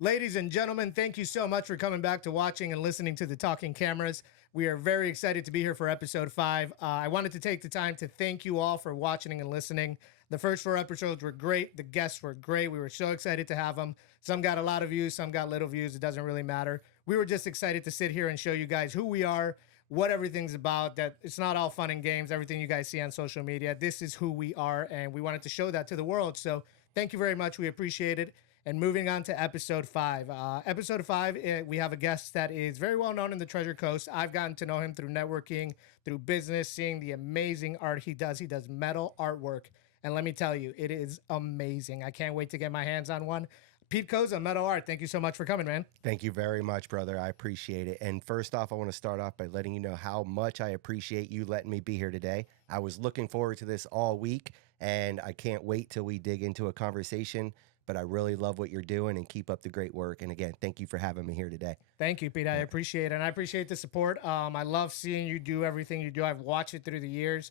Ladies and gentlemen, thank you so much for coming back to watching and listening to the Talking Cameras. We are very excited to be here for episode 5. I wanted to take the time to thank you all for watching and listening. The first 4 episodes were great. The guests were great. We were so excited to have them. Some got a lot of views, some got little views. It doesn't really matter. We were just excited to sit here and show you guys who we are, what everything's about, that it's not all fun and games, everything you guys see on social media. This is who we are, and we wanted to show that to the world. So thank you very much. We appreciate it. And moving on to episode 5. Episode 5, we have a guest that is very well known in the Treasure Coast. I've gotten to know him through networking, through business, seeing the amazing art he does. He does metal artwork. And let me tell you, it is amazing. I can't wait to get my hands on one. Pete Koza, Metal Art, thank you so much for coming, man. Thank you very much, brother. I appreciate it. And first off, I want to start off by letting you know how much I appreciate you letting me be here today. I was looking forward to this all week, and I can't wait till we dig into a conversation. But I really love what you're doing, and keep up the great work. And again, thank you for having me here today. Thank you, Pete. I appreciate it. And I appreciate the support. I love seeing you do everything you do. I've watched it through the years.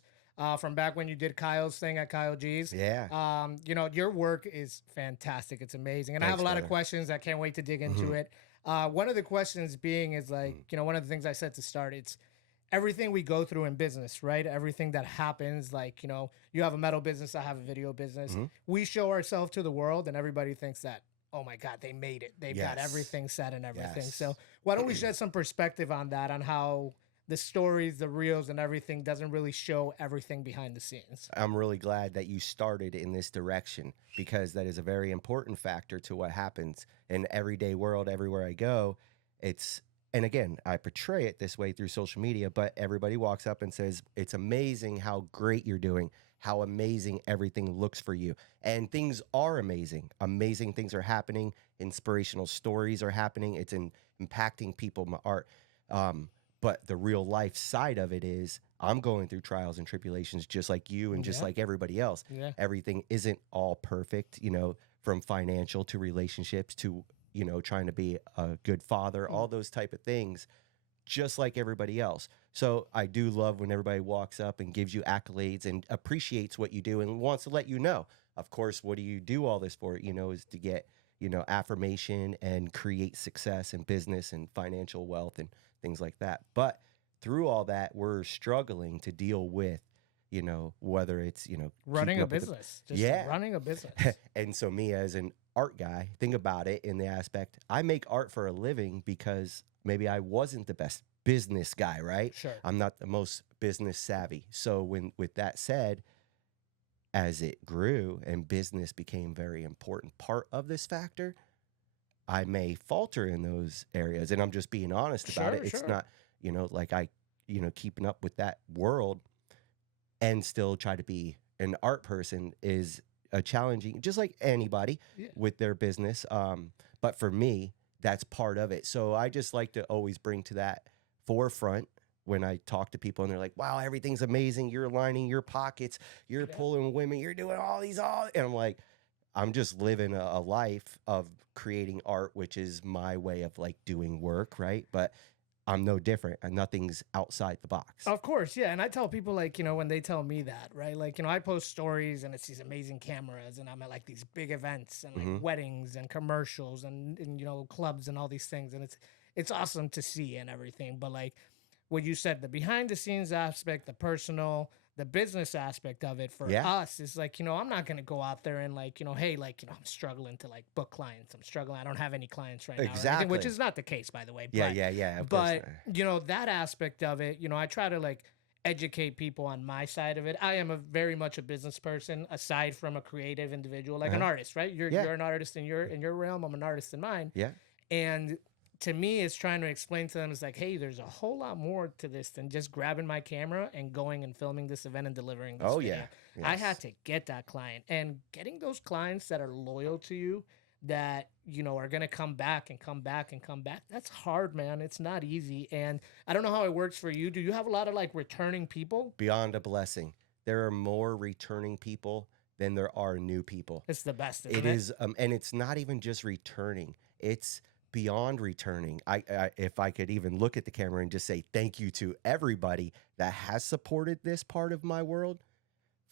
From back when you did Kyle's thing at Kyle G's. Yeah. You know, your work is fantastic. It's amazing. And I have a lot of questions. I can't wait to dig into it. One of the questions being is like, you know, one of the things I said to start, it's everything we go through in business, right? Everything that happens, like, you know, you have a metal business, I have a video business. We show ourselves to the world and everybody thinks that, oh my God, they made it. They've got everything set and everything. So why don't we shed some perspective on that, on how the stories, the reels, and everything doesn't really show everything behind the scenes. I'm really glad that you started in this direction, because that is a very important factor to what happens in everyday world. Everywhere I go, and again, I portray it this way through social media, but everybody walks up and says, it's amazing how great you're doing, how amazing everything looks for you. And things are amazing. Amazing things are happening. Inspirational stories are happening. It's impacting people, my art. But the real life side of it is I'm going through trials and tribulations just like you and just like everybody else. Everything isn't all perfect, you know, from financial to relationships to, you know, trying to be a good father, all those type of things, just like everybody else. So I do love when everybody walks up and gives you accolades and appreciates what you do and wants to let you know. Of course, what do you do all this for? You know, is to get, you know, affirmation and create success in business and financial wealth and things like that. But through all that, we're struggling to deal with, you know, whether it's, you know, running a business, running a business. And so me as an art guy, think about it in the aspect, I make art for a living because maybe I wasn't the best business guy, right? Sure. I'm not the most business savvy. So with that said, as it grew and business became a very important part of this factor, I may falter in those areas. And I'm just being honest about it. It's not, you know, like keeping up with that world and still try to be an art person is a challenging, just like anybody with their business. But for me, that's part of it. So I just like to always bring to that forefront when I talk to people and they're like, wow, everything's amazing. You're lining your pockets. You're pulling women. You're doing and I'm like, I'm just living a life of creating art, which is my way of like doing work, right? But I'm no different, and nothing's outside the box. Of course, yeah. And I tell people, like, you know, when they tell me that, right? Like, you know, I post stories and it's these amazing cameras and I'm at like these big events and like weddings and commercials and, you know, clubs and all these things. And it's awesome to see and everything. But like what you said, the behind the scenes aspect, the personal, the business aspect of it for us is like, you know, I'm not going to go out there and like, you know, hey, like, you know, I'm struggling to like book clients. I'm struggling. I don't have any clients right now. Exactly. Which is not the case, by the way. But, yeah. But, you know, that aspect of it, you know, I try to like educate people on my side of it. I am very much a business person aside from a creative individual, like an artist, right? You're an artist in your realm. I'm an artist in mine. Yeah. And to me, it's trying to explain to them, it's like, hey, there's a whole lot more to this than just grabbing my camera and going and filming this event and delivering this video. Yes. I had to get that client, and getting those clients that are loyal to you, that, you know, are going to come back and come back and come back. That's hard, man. It's not easy. And I don't know how it works for you. Do you have a lot of like returning people? Beyond a blessing. There are more returning people than there are new people. It's the best, isn't it? It is, and it's not even just returning. It's beyond returning. I if I could even look at the camera and just say thank you to everybody that has supported this part of my world,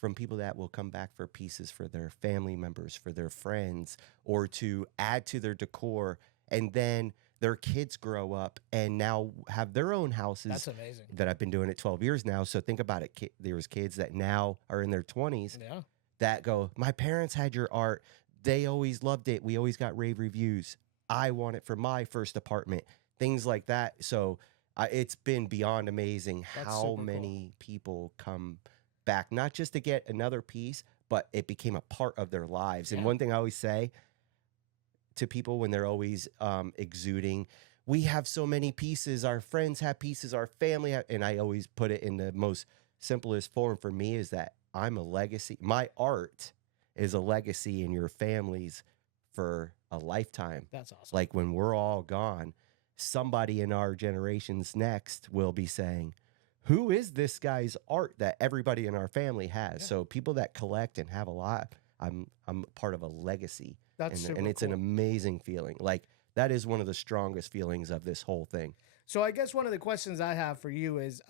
from people that will come back for pieces for their family members, for their friends, or to add to their decor. And then their kids grow up and now have their own houses. That's amazing. That I've been doing it 12 years now. So think about it. There's kids that now are in their 20s Yeah. that go, my parents had your art. They always loved it. We always got rave reviews. I want it for my first apartment. Things like that. So it's been beyond amazing That's how super many people come back, not just to get another piece, but it became a part of their lives. And Yeah. one thing I always say to people when they're always exuding, we have so many pieces, our friends have pieces, our family have, and I always put it in the most simplest form for me is that I'm a legacy. My art is a legacy in your families for a lifetime. That's awesome. Like when we're all gone, somebody in our generations next will be saying, who is this guy's art that everybody in our family has? Yeah. So people that collect and have a lot, I'm part of a legacy. That's super And it's cool. an amazing feeling. Like that is one of the strongest feelings of this whole thing. So I guess one of the questions I have for you is,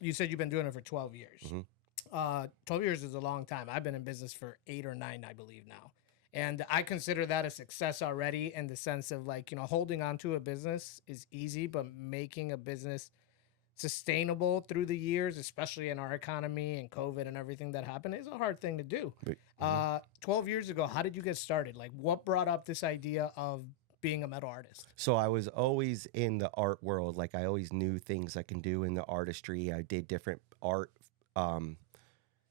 you said you've been doing it for 12 years. Mhm. 12 years is a long time. I've been in business for 8 or 9, I believe now. And I consider that a success already in the sense of like, holding on to a business is easy, but making a business sustainable through the years, especially in our economy and COVID and everything that happened, is a hard thing to do. 12 years ago, how did you get started? Like what brought up this idea of being a metal artist? So I was always in the art world. Like I always knew things I can do in the artistry. I did different art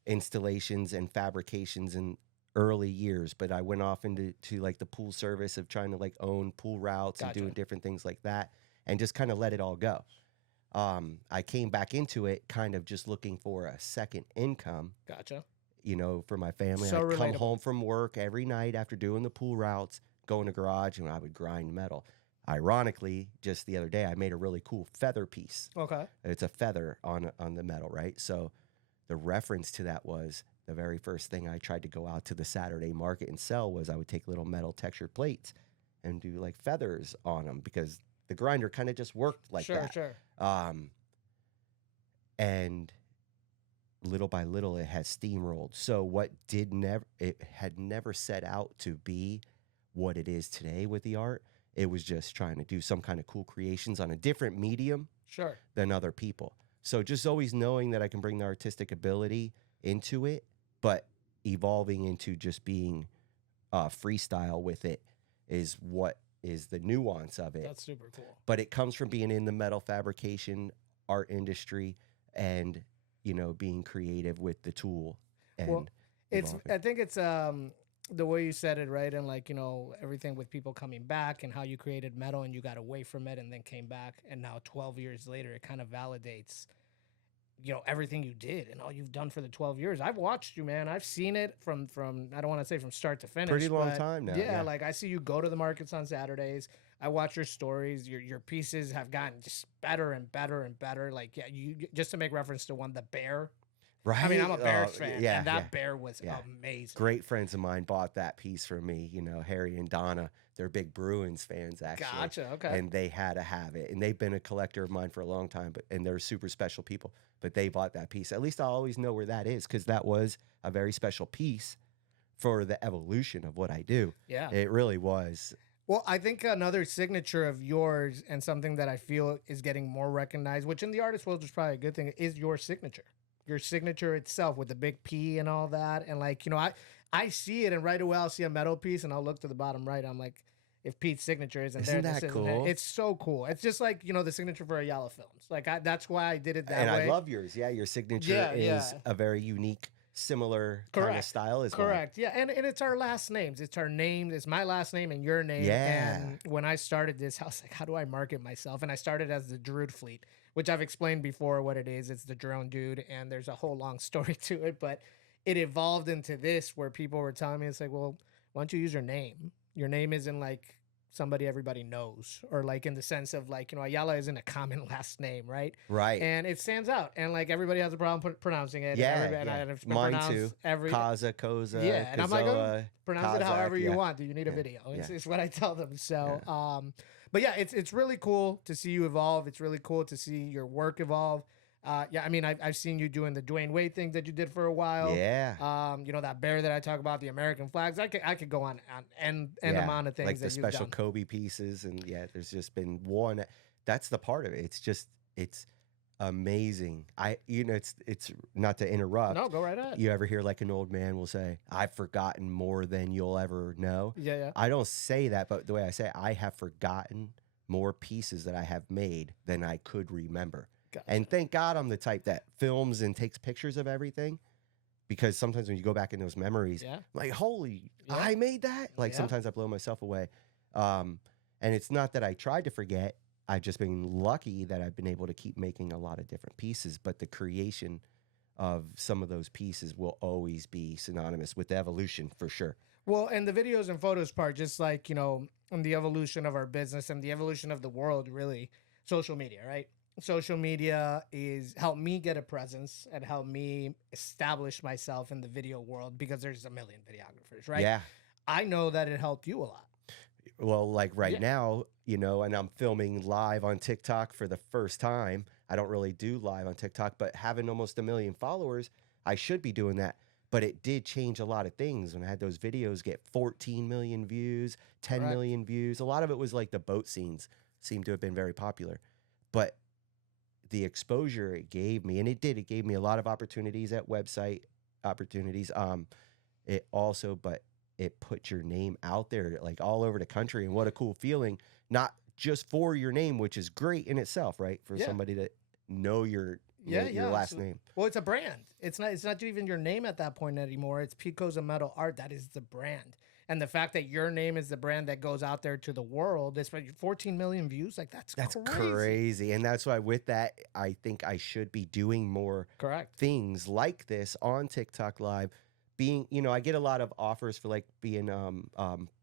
installations and fabrications in early years, but I went off into like the pool service of trying to like own pool routes and Gotcha. doing different things like that and just kind of let it all go. I came back into it kind of just looking for a second income, Gotcha. for my family. So I'd come relatable. home from work every night after doing the pool routes, go in the garage, and I would grind metal. Ironically, just the other day, I made a really cool feather piece. Okay. It's a feather on the metal, right? So the reference to that was the very first thing I tried to go out to the Saturday market and sell was I would take little metal textured plates and do like feathers on them because the grinder kind of just worked like Sure, that. sure. And little by little, it has steamrolled. So it had never set out to be what it is today with the art. It was just trying to do some kind of cool creations on a different medium Sure. than other people. So just always knowing that I can bring the artistic ability into it, but evolving into just being freestyle with it is what is the nuance of it. That's super cool. But it comes from being in the metal fabrication art industry and, being creative with the tool. And Well, evolving. I think it's the way you said it, right? And like, everything with people coming back and how you created metal and you got away from it and then came back. And now 12 years later, it kind of validates, everything you did and all you've done for the 12 years. I've watched you, man. I've seen it from I don't want to say from start to finish. Pretty long but time now, Yeah, yeah. like I see you go to the markets on Saturdays. I watch your stories. Your pieces have gotten just better and better and better. Like, yeah, you just to make reference to one, the bear. Right? I mean, I'm a Bears fan, Yeah, and that yeah. bear was Yeah. amazing. Great friends of mine bought that piece for me. Harry and Donna, they're big Bruins fans, actually. Gotcha. Okay. And they had to have it. And they've been a collector of mine for a long time, and they're super special people. But they bought that piece. At least I always know where that is because that was a very special piece for the evolution of what I do. Yeah. It really was. Well, I think another signature of yours and something that I feel is getting more recognized, which in the artist world is probably a good thing, is your signature. Your signature itself with the big P and all that. And like, I see it and right away I'll see a metal piece and I'll look to the bottom right. I'm like, if Pete's signature isn't there, Isn't this that isn't cool? it. It's so cool. It's just like, the signature for Ayala Films. Like that's why I did it that And way. I love yours. Yeah, your signature Yeah, is yeah. a very unique, similar kind of Correct. style as well. Correct. Yeah. And it's our last names. It's our names. It's my last name and your name. Yeah. And when I started this, I was like, how do I market myself? And I started as the Druid Fleet, which I've explained before what it is. It's the drone dude. And there's a whole long story to it. But it evolved into this where people were telling me, it's like, well, why don't you use your name? Your name isn't like somebody everybody knows, or like in the sense of like, Ayala isn't a common last name, right? Right. And it stands out. And like everybody has a problem pronouncing it. Yeah, and yeah. it's been Mine pronounced too. every Koza, Yeah, and I'm like, oh, Kazoa, pronounce it Kazakh, however you yeah. want. Do you need a Yeah, video? It's, yeah. it's what I tell them. So, but yeah, it's really cool to see you evolve. It's really cool to see your work evolve. Yeah, I mean, I've seen you doing the Dwyane Wade thing that you did for a while. Yeah. You know, that bear that I talk about, the American flags. I could go on and Yeah, amount of things like the that you've special done. Kobe pieces, and yeah, there's just been one. That's the part of it. It's amazing. It's not to interrupt. No, go right ahead. You ever hear like an old man will say, "I've forgotten more than you'll ever know." Yeah, yeah. I don't say that, but the way I say it, I have forgotten more pieces that I have made than I could remember. Gotcha. And thank God I'm the type that films and takes pictures of everything, because sometimes when you go back in those memories, Yeah. like, holy, Yeah. I made that. Like Yeah. sometimes I blow myself away. And it's not that I tried to forget. I've just been lucky that I've been able to keep making a lot of different pieces, but the creation of some of those pieces will always be synonymous with the evolution for sure. Well, and the videos and photos part, just like, you know, in the evolution of our business and the evolution of the world, really, social media, right? Social media is helped me get a presence and helped me establish myself in the video world because there's a million videographers, right? Yeah. I know that it helped you a lot. Well, like right Yeah. now, and I'm filming live on TikTok for the first time. I don't really do live on TikTok, but having almost 1 million followers, I should be doing that. But it did change a lot of things when I had those videos get 14 million views, 10 Correct. million views. A lot of it was like the boat scenes seemed to have been very popular. But the exposure it gave me, and it gave me a lot of opportunities at website opportunities. But it put your name out there like all over the country, and what a cool feeling, not just for your name, which is great in itself, right? For Yeah. somebody to know your Yeah, your yeah. last name. Well, it's a brand. It's not even your name at that point anymore. It's Pete Koza Metal Art. That is the brand. And the fact that your name is the brand that goes out there to the world, it's 14 million views. Like that's Crazy. And that's why with that, I think I should be doing more Correct. things like this on TikTok Live. Being, I get a lot of offers for like being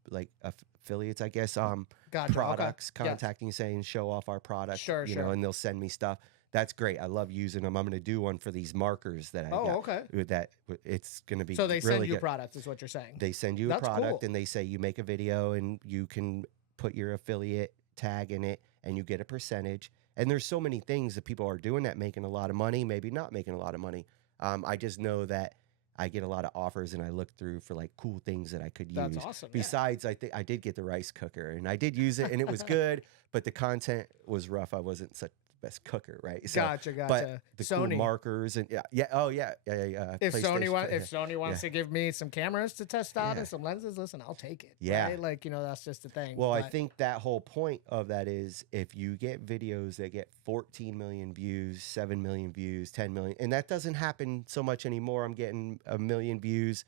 like affiliates, I guess. Gotcha. Products Okay. Yes. contacting you saying show off our product. Sure, sure. And they'll send me stuff. That's great. I love using them. I'm going to do one for these markers that I Oh, got. okay. With that, it's going to be So they really send you good. products, is what you're saying. They send you a That's product cool. and they say you make a video and you can put your affiliate tag in it and you get a percentage. And there's so many things that people are doing that, making a lot of money, maybe not making a lot of money. I just know that I get a lot of offers and I look through for like cool things that I could That's use. awesome. Yeah. Besides, I think I did get the rice cooker and I did use it and it was good, but the content was rough. I wasn't such the best cooker, right? So, Gotcha. but the cool Sony. markers and yeah. If Sony PlayStation, wants yeah. to give me some cameras to test out Yeah. and some lenses, listen, I'll take it. Yeah. Right? Like, that's just the thing. Well, I But think that whole point of that is if you get videos that get 14 million views, 7 million views, 10 million, and that doesn't happen so much anymore. I'm getting 1 million views,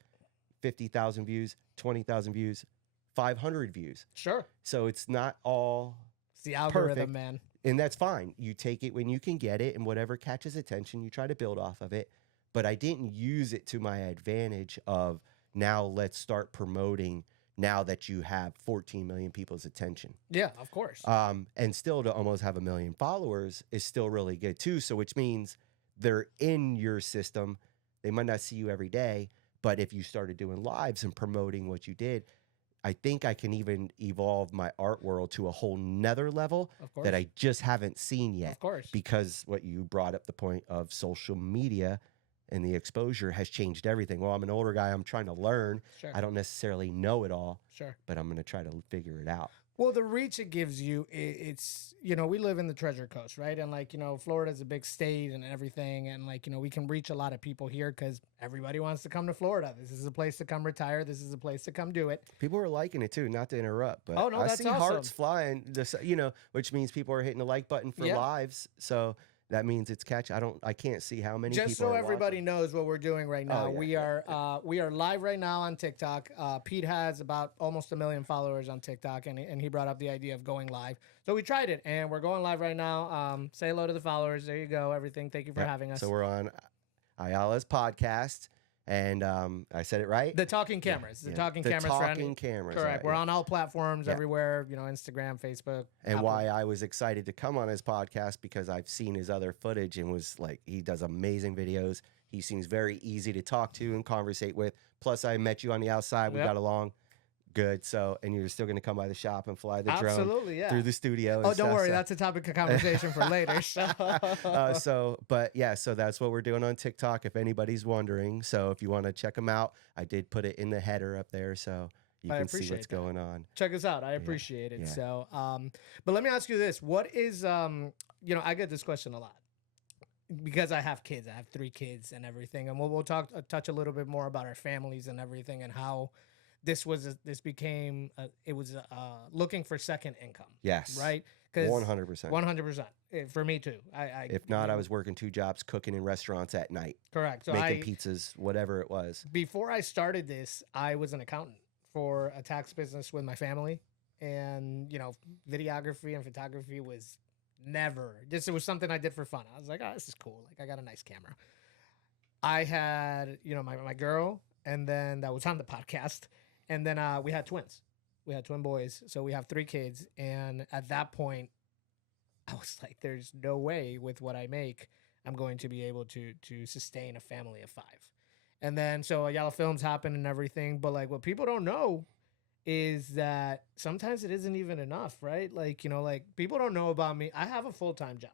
50,000 views, 20,000 views, 500 views. Sure. So it's not all, It's the algorithm, perfect. man. and that's fine. You take it when you can get it, and whatever catches attention, you try to build off of it. But I didn't use it to my advantage of now let's start promoting now that you have 14 million people's attention. Yeah, of course. And still to almost have 1 million followers is still really good too. So which means they're in your system. They might not see you every day, but if you started doing lives and promoting what you did, I think I can even evolve my art world to a whole nother level Of course. that I just haven't seen yet. Of course. Because what you brought up, the point of social media and the exposure has changed everything. Well, I'm an older guy. I'm trying to learn. Sure. I don't necessarily know it all, Sure. but I'm going to try to figure it out. Well, the reach it gives you, it's, we live in the Treasure Coast, right? And Florida's a big state and everything. And we can reach a lot of people here because everybody wants to come to Florida. This is a place to come retire. This is a place to come do it. People are liking it too, not to interrupt, but Oh, no, I that's see awesome. hearts flying, which means people are hitting the like button for Yeah. lives. So that means it's catchy. I can't see how many Just people so are everybody watching. knows what we're doing right now, yeah, we are live right now on TikTok. Pete has about almost 1 million followers on TikTok, and he brought up the idea of going live. So we tried it, and we're going live right now. Say hello to the followers. There you go. Everything. Thank you for Yeah. having us. So we're on Ayala's podcast, and I said it right. The Talking Cameras. The Yeah. Talking The Cameras. for any- Talking Cameras. Correct. We're yeah. on all platforms Yeah. everywhere. Instagram, Facebook. And Apple. why I was excited to come on his podcast because I've seen his other footage and was like, he does amazing videos. He seems very easy to talk to and conversate with. Plus, I met you on the outside. We Yep. got along. Good. So, and you're still going to come by the shop and fly the drone Absolutely, yeah. through the studio. And Oh, don't stuff, worry. so. That's a topic of conversation for later. But yeah, so that's what we're doing on TikTok. If anybody's wondering, so if you want to check them out, I did put it in the header up there, so you I can see appreciate what's that. going on. Check us out. I appreciate it. yeah. So, but let me ask you this: what is, I get this question a lot because I have kids. I have 3 kids and everything, and we'll touch a little bit more about our families and everything and how this became looking for second income. Yes. Right. 100%. 100%. For me too. If not, I was working 2 jobs, cooking in restaurants at night. Correct. So making pizzas, whatever it was. Before I started this, I was an accountant for a tax business with my family, and videography and photography was never just. It was something I did for fun. I was like, oh, this is cool. Like, I got a nice camera. I had my girl, and then that was on the podcast, and then we had twins. We had twin boys, so we have 3 kids, and at that point, I was like, there's no way with what I make I'm going to be able to sustain a family of 5. And then so Yellow Films happened and everything, but like what people don't know is that sometimes it isn't even enough, right? Like, like people don't know about me. I have a full-time job.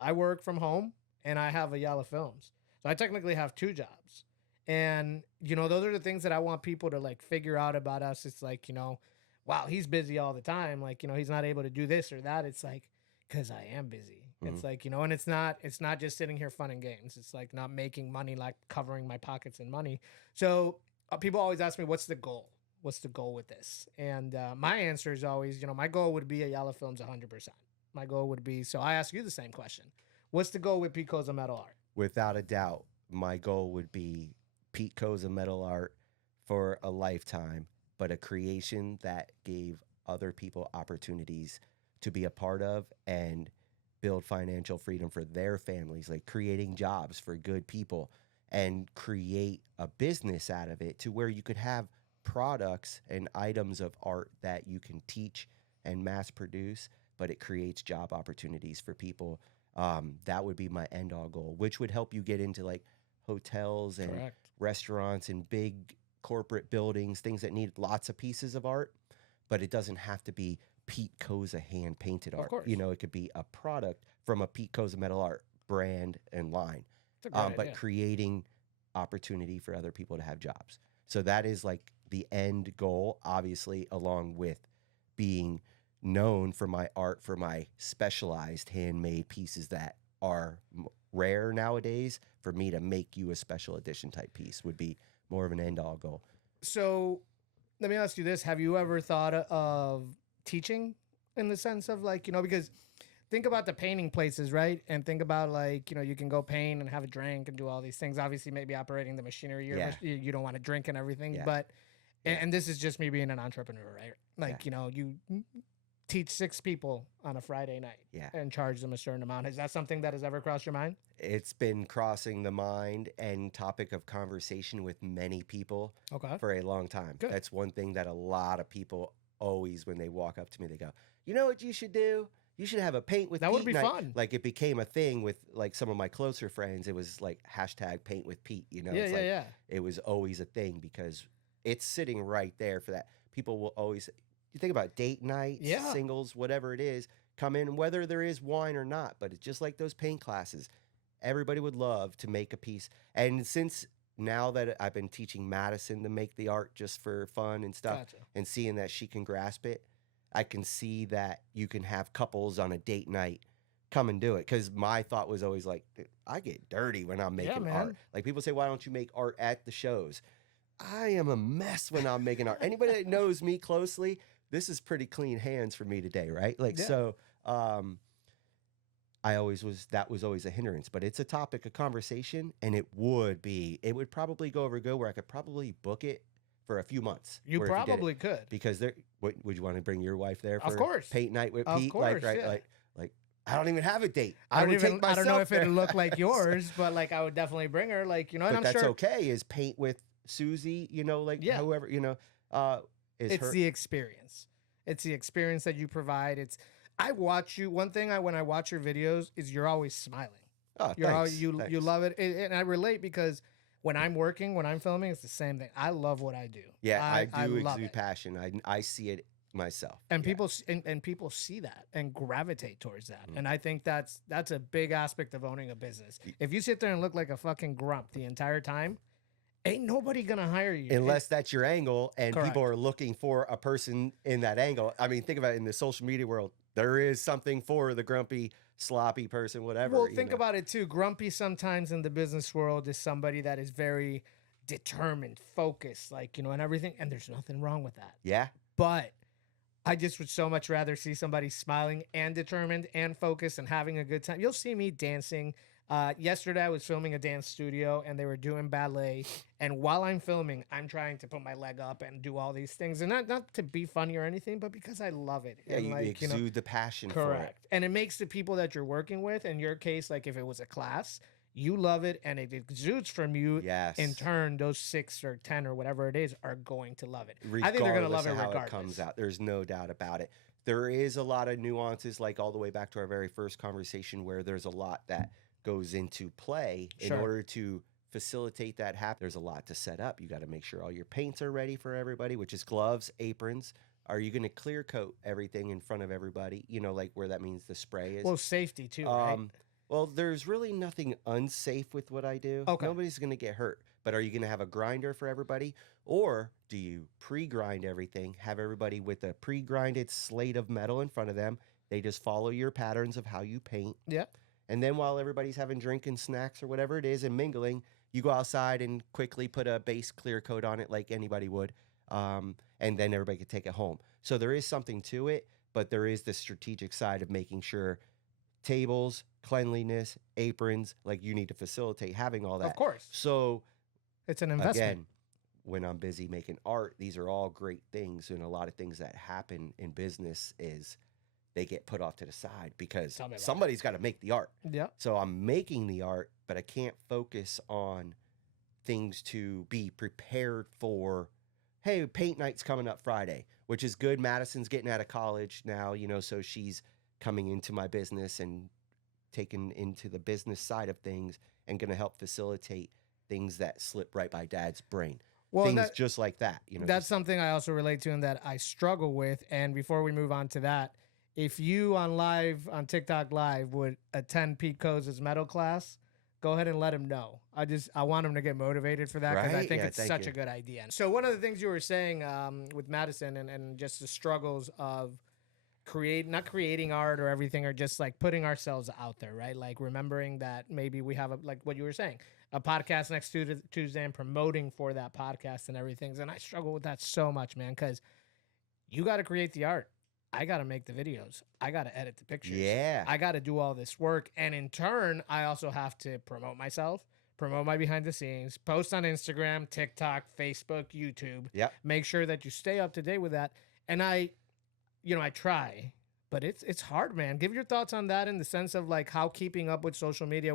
I work from home and I have a Yellow Films. So I technically have 2 jobs. And, those are the things that I want people to like figure out about us. It's like, wow, he's busy all the time. Like, he's not able to do this or that. It's like, because I am busy. It's like, and it's not just sitting here fun and games. It's like not making money, like covering my pockets in money. So people always ask me, what's the goal? What's the goal with this? And my answer is always, my goal would be a Yellow Films 100%. My goal would be, so I ask you the same question. What's the goal with Pete Koza Metal Art? Without a doubt, my goal would be Pete Koza Metal Art for a lifetime, but a creation that gave other people opportunities to be a part of and build financial freedom for their families, like creating jobs for good people and create a business out of it to where you could have products and items of art that you can teach and mass produce, but it creates job opportunities for people. That would be my end all goal, which would help you get into like hotels and Correct. restaurants and big corporate buildings, things that need lots of pieces of art, but it doesn't have to be Pete Koza hand painted art. Of course. It could be a product from a Pete Koza Metal Art brand and line, It's a great but idea. creating opportunity for other people to have jobs. So that is like the end goal, obviously, along with being known for my art, for my specialized handmade pieces that are rare nowadays. For me to make you a special edition type piece would be more of an end all goal. So let me ask you this. Have you ever thought of teaching in the sense of like, because think about the painting places, right? And think about like, you can go paint and have a drink and do all these things. Obviously, maybe operating the machinery, you don't want to drink and everything. But, and this is just me being an entrepreneur, right? Like, you teach 6 people on a Friday night and charge them a certain amount. Is that something that has ever crossed your mind? It's been crossing the mind and topic of conversation with many people for a long time. Good. That's one thing that a lot of people always, when they walk up to me, they go, you know what you should do? You should have a paint with Pete. That would be night. fun. Like it became a thing with like some of my closer friends. It was like hashtag paint with Pete, It was always a thing because it's sitting right there for that. People will always, you think about date night, singles, whatever it is, come in, whether there is wine or not, but it's just like those paint classes. Everybody would love to make a piece. And since now that I've been teaching Madison to make the art just for fun and stuff, and seeing that she can grasp it, I can see that you can have couples on a date night come and do it. Because my thought was always like, I get dirty when I'm making art. Like people say, why don't you make art at the shows? I am a mess when I'm making art. Anybody that knows me closely, this is pretty clean hands for me today, right? Like, so that was always a hindrance, but it's a topic of conversation, and it would probably go over good where I could probably book it for a few months. You probably could. Because would you want to bring your wife there for of course. paint night with of Pete? Course, like I don't even have a date. I don't know if it'd look like yours, but like I would definitely bring her. Like, and I'm that's sure okay. Is paint with Susie, whoever, it's the experience. It's the experience that you provide. I watch you. One thing when I watch your videos is you're always smiling. Oh, you're thanks. you love it, and I relate because when I'm working, when I'm filming, it's the same thing. I love what I do. Yeah, I do love exude it. passion. I see it myself. And Yeah. people see that and gravitate towards that. Mm. And I think that's a big aspect of owning a business. If you sit there and look like a fucking grump the entire time, ain't nobody gonna hire you Unless that's your angle and Correct. people are looking for a person in that angle. I mean, think about it in the social media world. There is something for the grumpy, sloppy person, whatever. Well, think about it too. Grumpy sometimes in the business world is somebody that is very determined, focused, like, and everything. And there's nothing wrong with that. Yeah. But I just would so much rather see somebody smiling and determined and focused and having a good time. You'll see me dancing. Yesterday, I was filming a dance studio and they were doing ballet. And while I'm filming, I'm trying to put my leg up and do all these things. And not to be funny or anything, but because I love it. Yeah, and you exude the passion for it. Correct. And it makes the people that you're working with, in your case, like if it was a class, you love it and it exudes from you. Yes. In turn, those 6 or 10 or whatever it is are going to love it. Regardless I think they're going to love it of how regardless. it comes out. There's no doubt about it. There is a lot of nuances, like all the way back to our very first conversation, where there's a lot that goes into play in Sure. order to facilitate that happen. There's a lot to set up. You got to make sure all your paints are ready for everybody, which is gloves, aprons. Are you going to clear coat everything in front of everybody? Like where that means the spray is. Well, safety too, right? Well, there's really nothing unsafe with what I do. Okay. Nobody's going to get hurt. But are you going to have a grinder for everybody? Or do you pre-grind everything, have everybody with a pre-grinded slate of metal in front of them? They just follow your patterns of how you paint. Yep. And then while everybody's having drink and snacks or whatever it is and mingling, you go outside and quickly put a base clear coat on it like anybody would. And then everybody could take it home. So there is something to it, but there is the strategic side of making sure tables, cleanliness, aprons, like you need to facilitate having all that. Of course. So It's an investment. again, when I'm busy making art, these are all great things. And a lot of things that happen in business is they get put off to the side because Tell me about somebody's got to make the art. Yep. So I'm making the art, but I can't focus on things to be prepared for. Hey, paint night's coming up Friday, which is good. Madison's getting out of college now, so she's coming into my business and taken into the business side of things and going to help facilitate things that slip right by Dad's brain. Well, Things just like that. That's something I also relate to and that I struggle with. And before we move on to that, if you on TikTok Live would attend Pete Koza's metal class, go ahead and let him know. I want him to get motivated for that because I Right? think Yeah, it's thank such you. a good idea. So one of the things you were saying with Madison and just the struggles of not creating art or everything, or just like putting ourselves out there, right? Like remembering that maybe we have like what you were saying, a podcast next Tuesday and promoting for that podcast and everything. And I struggle with that so much, man, because you got to create the art. I got to make the videos. I got to edit the pictures. Yeah. I got to do all this work. And in turn, I also have to promote myself, promote my behind the scenes, post on Instagram, TikTok, Facebook, YouTube. Yep. Make sure that you stay up to date with that. And I try, but it's hard, man. Give your thoughts on that in the sense of like how keeping up with social media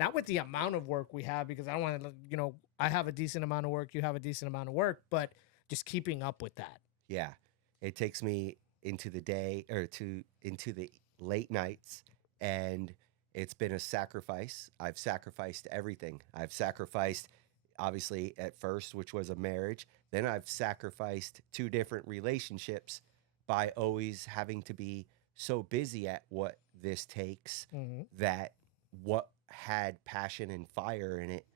not with the amount of work we have, because I don't want to, I have a decent amount of work, you have a decent amount of work, but just keeping up with that. Yeah. It takes me into the day or into the late nights, and it's been a sacrifice. I've sacrificed everything. I've sacrificed, obviously, at first, which was a marriage. Then I've sacrificed 2 different relationships by always having to be so busy at what this takes that what had passion and fire in it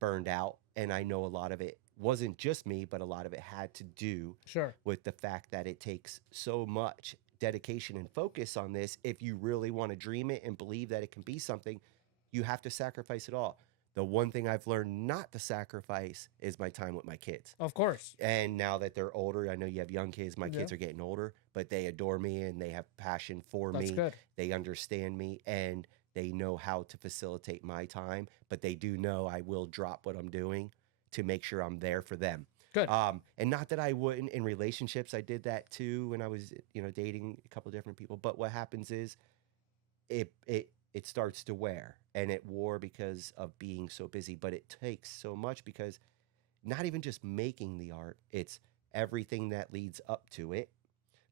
burned out. And I know a lot of it wasn't just me, but a lot of it had to do with the fact that it takes so much dedication and focus on this. If you really want to dream it and believe that it can be something, you have to sacrifice it all. The one thing I've learned not to sacrifice is my time with my kids. Of course. And now that they're older, I know you have young kids. My kids are getting older, but they adore me and they have passion for me. Good. They understand me and they know how to facilitate my time, but they do know I will drop what I'm doing to make sure I'm there for them. Good. And not that I wouldn't in relationships. I did that too when I was, dating a couple of different people. But what happens is it starts to wear, and it wore because of being so busy. But it takes so much because not even just making the art, it's everything that leads up to it.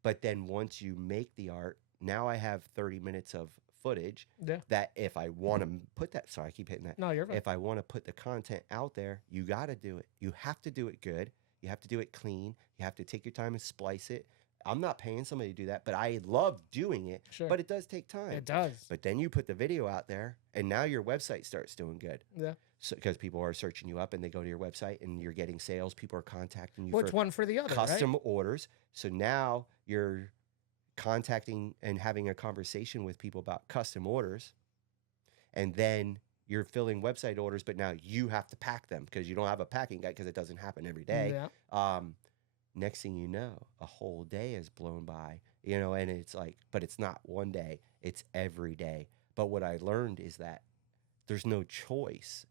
But then once you make the art, now I have 30 minutes of footage Yeah. that if I want to put that, sorry, I keep hitting that. No, you're fine. If I want to put the content out there, you got to do it. You have to do it good. You have to do it clean. You have to take your time and splice it. I'm not paying somebody to do that, but I love doing it. Sure. But it does take time. It does. But then you put the video out there, and now your website starts doing good. Yeah. So because people are searching you up, and they go to your website, and you're getting sales. People are contacting you Well, it's for one for the other, custom right? orders. So now you're contacting and having a conversation with people about custom orders, and then you're filling website orders, but now you have to pack them because you don't have a packing guy because it doesn't happen every day. Yeah. Next thing you know, a whole day has blown by, and it's like, but it's not one day, it's every day. But what I learned is that there's no choice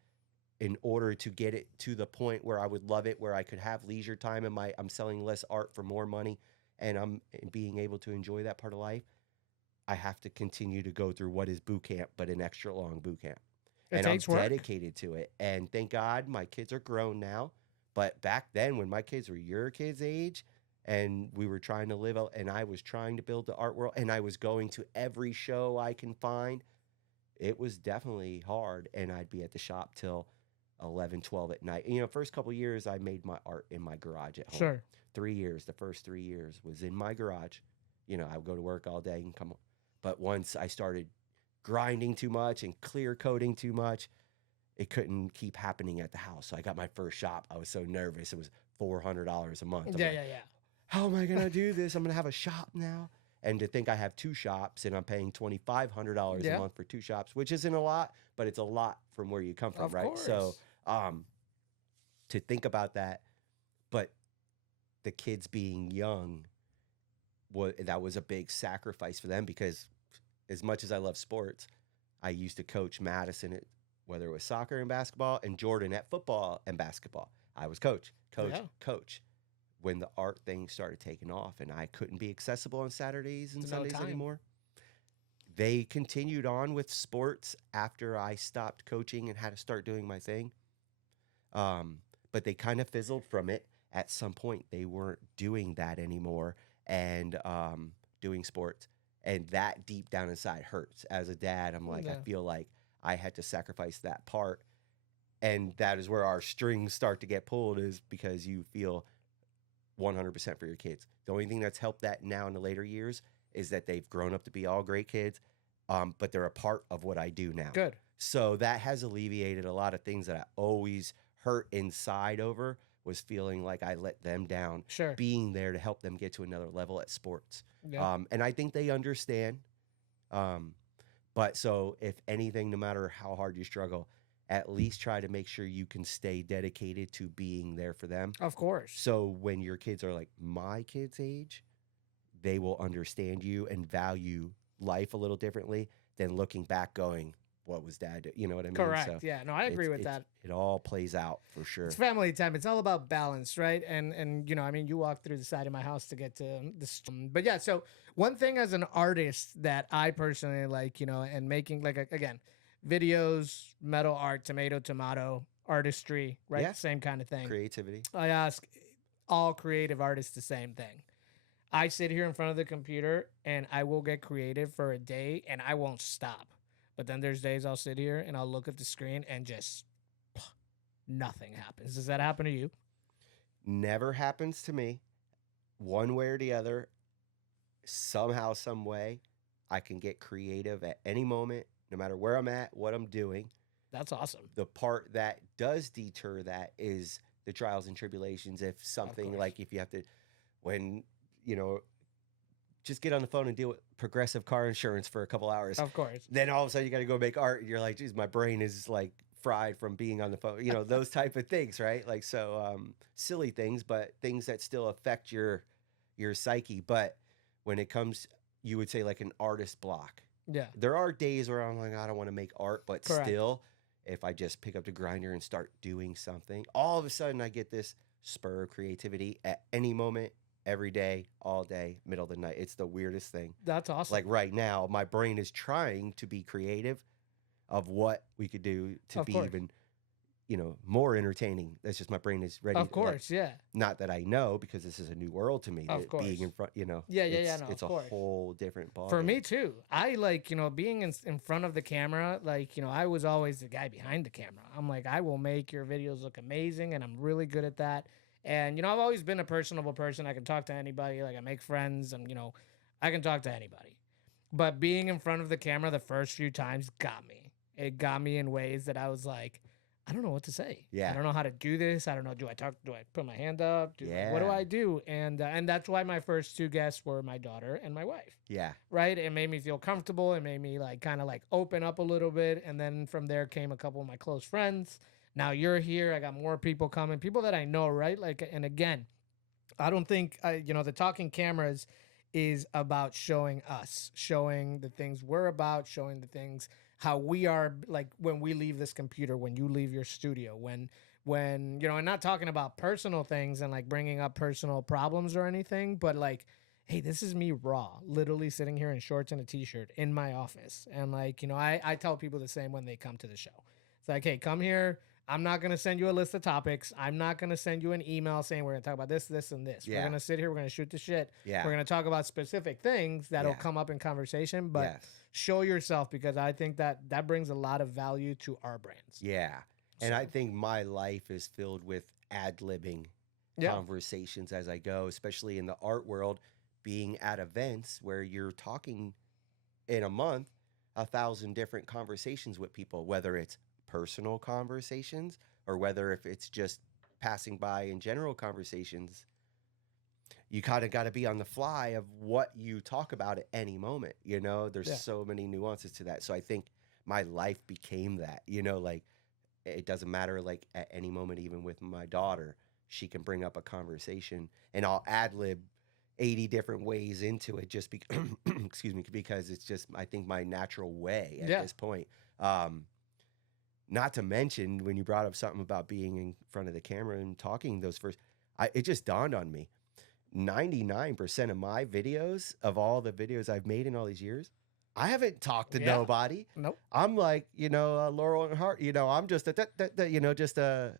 in order to get it to the point where I would love it, where I could have leisure time and I'm selling less art for more money, and I'm being able to enjoy that part of life. I have to continue to go through what is boot camp, but an extra long boot camp. And I'm dedicated to it. And thank God my kids are grown now. But back then, when my kids were your kids' age, and we were trying to live out, and I was trying to build the art world, and I was going to every show I can find, it was definitely hard. And I'd be at the shop till 11, 12 at night. First couple of years, I made my art in my garage at home. Sure. 3 years, the first 3 years was in my garage. I would go to work all day and come home. But once I started grinding too much and clear coating too much, it couldn't keep happening at the house. So I got my first shop. I was so nervous. It was $400 a month. Yeah. How am I going to do this? I'm going to have a shop now. And to think I have 2 shops and I'm paying $2,500 a month for 2 shops, which isn't a lot, but it's a lot from where you come from, Of right? course. So to think about that, but the kids being young, that was a big sacrifice for them, because as much as I love sports, I used to coach Madison at, whether it was soccer and basketball, and Jordan at football and basketball. I was coach. When the art thing started taking off and I couldn't be accessible on Saturdays and Sundays anymore, they continued on with sports after I stopped coaching and had to start doing my thing. But they kind of fizzled from it. At some point, they weren't doing that anymore and doing sports. And that deep down inside hurts. As a dad, I'm like, I feel like I had to sacrifice that part. And that is where our strings start to get pulled, is because you feel 100% for your kids. The only thing that's helped that now in the later years is that they've grown up to be all great kids, but they're a part of what I do now. Good. So that has alleviated a lot of things that I always hurt inside over, was feeling like I let them down. Sure. Being there to help them get to another level at sports. Yeah. And I think they understand. But so if anything, no matter how hard you struggle, at least try to make sure you can stay dedicated to being there for them. Of course. So when your kids are like my kids' age, they will understand you and value life a little differently than looking back going, what was dad do? You know what I mean? Correct. So Yeah. No, I agree with that. It all plays out for sure. It's family time. It's all about balance, right? And you walk through the side of my house to get to this. But yeah, so one thing as an artist that I personally like, and making, like, again, videos, metal art, tomato, artistry, right? Yeah. Same kind of thing. Creativity. I ask all creative artists the same thing. I sit here in front of the computer and I will get creative for a day and I won't stop. But then there's days I'll sit here and I'll look at the screen and just nothing happens. Does that happen to you? Never happens to me. One way or the other, somehow, some way, I can get creative at any moment, no matter where I'm at, what I'm doing. That's awesome. The part that does deter that is the trials and tribulations. If something like, if you have to, just get on the phone and deal with Progressive car insurance for a couple hours. Of course. Then all of a sudden you got to go make art. And you're like, geez, my brain is like fried from being on the phone. Those type of things, right? Like, so silly things, but things that still affect your psyche. But when it comes, you would say like an artist block. Yeah. There are days where I'm like, I don't want to make art, but still, if I just pick up the grinder and start doing something, all of a sudden I get this spur of creativity at any moment, every day, all day, middle of the night. It's the weirdest thing. That's awesome. Like right now, my brain is trying to be creative of what we could do to be even more entertaining. That's just my brain is ready. Of course, yeah. Not that I know, because this is a new world to me. Of that course. Being in front, Yeah, no, it's of a course. whole different ball. For me too. I like, being in front of the camera, like, I was always the guy behind the camera. I'm like, I will make your videos look amazing, and I'm really good at that. And, I've always been a personable person. I can talk to anybody. Like, I make friends, and, I can talk to anybody. But being in front of the camera the first few times got me. It got me in ways that I was like, I don't know what to say. Yeah. I don't know how to do this. I don't know. Do I talk? Do I put my hand up? Yeah. What do I do? And that's why my first two guests were my daughter and my wife. Yeah. Right. It made me feel comfortable. It made me kind of open up a little bit. And then from there came a couple of my close friends. Now you're here. I got more people coming, people that I know. Right. And again, I don't think, the Talking Cameras is about showing us, showing the things we're about, showing the things how we are, like when we leave this computer, when you leave your studio, when and not talking about personal things and bringing up personal problems or anything, but hey, this is me raw, literally sitting here in shorts and a t-shirt in my office. And I tell people the same when they come to the show. It's like, hey, come here. I'm not going to send you a list of topics. I'm not going to send you an email saying we're going to talk about this, this, and this. Yeah. We're going to sit here. We're going to shoot the shit. Yeah. We're going to talk about specific things that'll come up in conversation, but show yourself, because I think that brings a lot of value to our brands. Yeah. And I think my life is filled with ad-libbing conversations as I go, especially in the art world, being at events where you're talking in a month 1,000 different conversations with people, whether it's personal conversations or whether if it's just passing by in general conversations. You kind of got to be on the fly of what you talk about at any moment. There's so many nuances to that. So I think my life became that, it doesn't matter, at any moment, even with my daughter, she can bring up a conversation and I'll ad-lib 80 different ways into it just excuse me, because it's just, I think, my natural way at this point. Not to mention, when you brought up something about being in front of the camera and talking those first, it just dawned on me. 99% of my videos, of all the videos I've made in all these years, I haven't talked to nobody. Nope. I'm like, Laurel and Hart. I'm just well,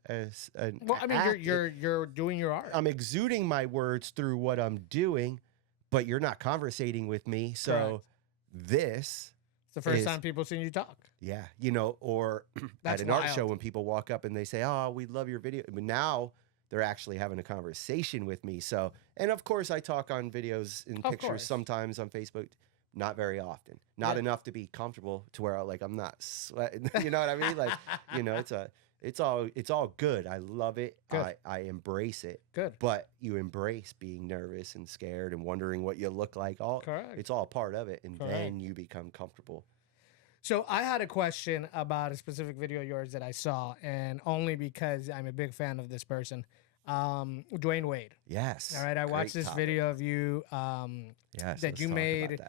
I mean, you're doing your art. I'm exuding my words through what I'm doing, but you're not conversating with me. So this. It's the first time people seen you talk. Yeah, or at an art show when people walk up and they say, "Oh, we love your video," but now they're actually having a conversation with me. So, and of course, I talk on videos and pictures sometimes on Facebook. Not very often. Not enough to be comfortable to where I'm not sweating. You know what I mean? It's all good. I love it. Good. I embrace it. Good. But you embrace being nervous and scared and wondering what you look like. Correct. It's all part of it. And then you become comfortable. So I had a question about a specific video of yours that I saw, and only because I'm a big fan of this person, Dwyane Wade. Yes. All right. I watched this video of you that you made.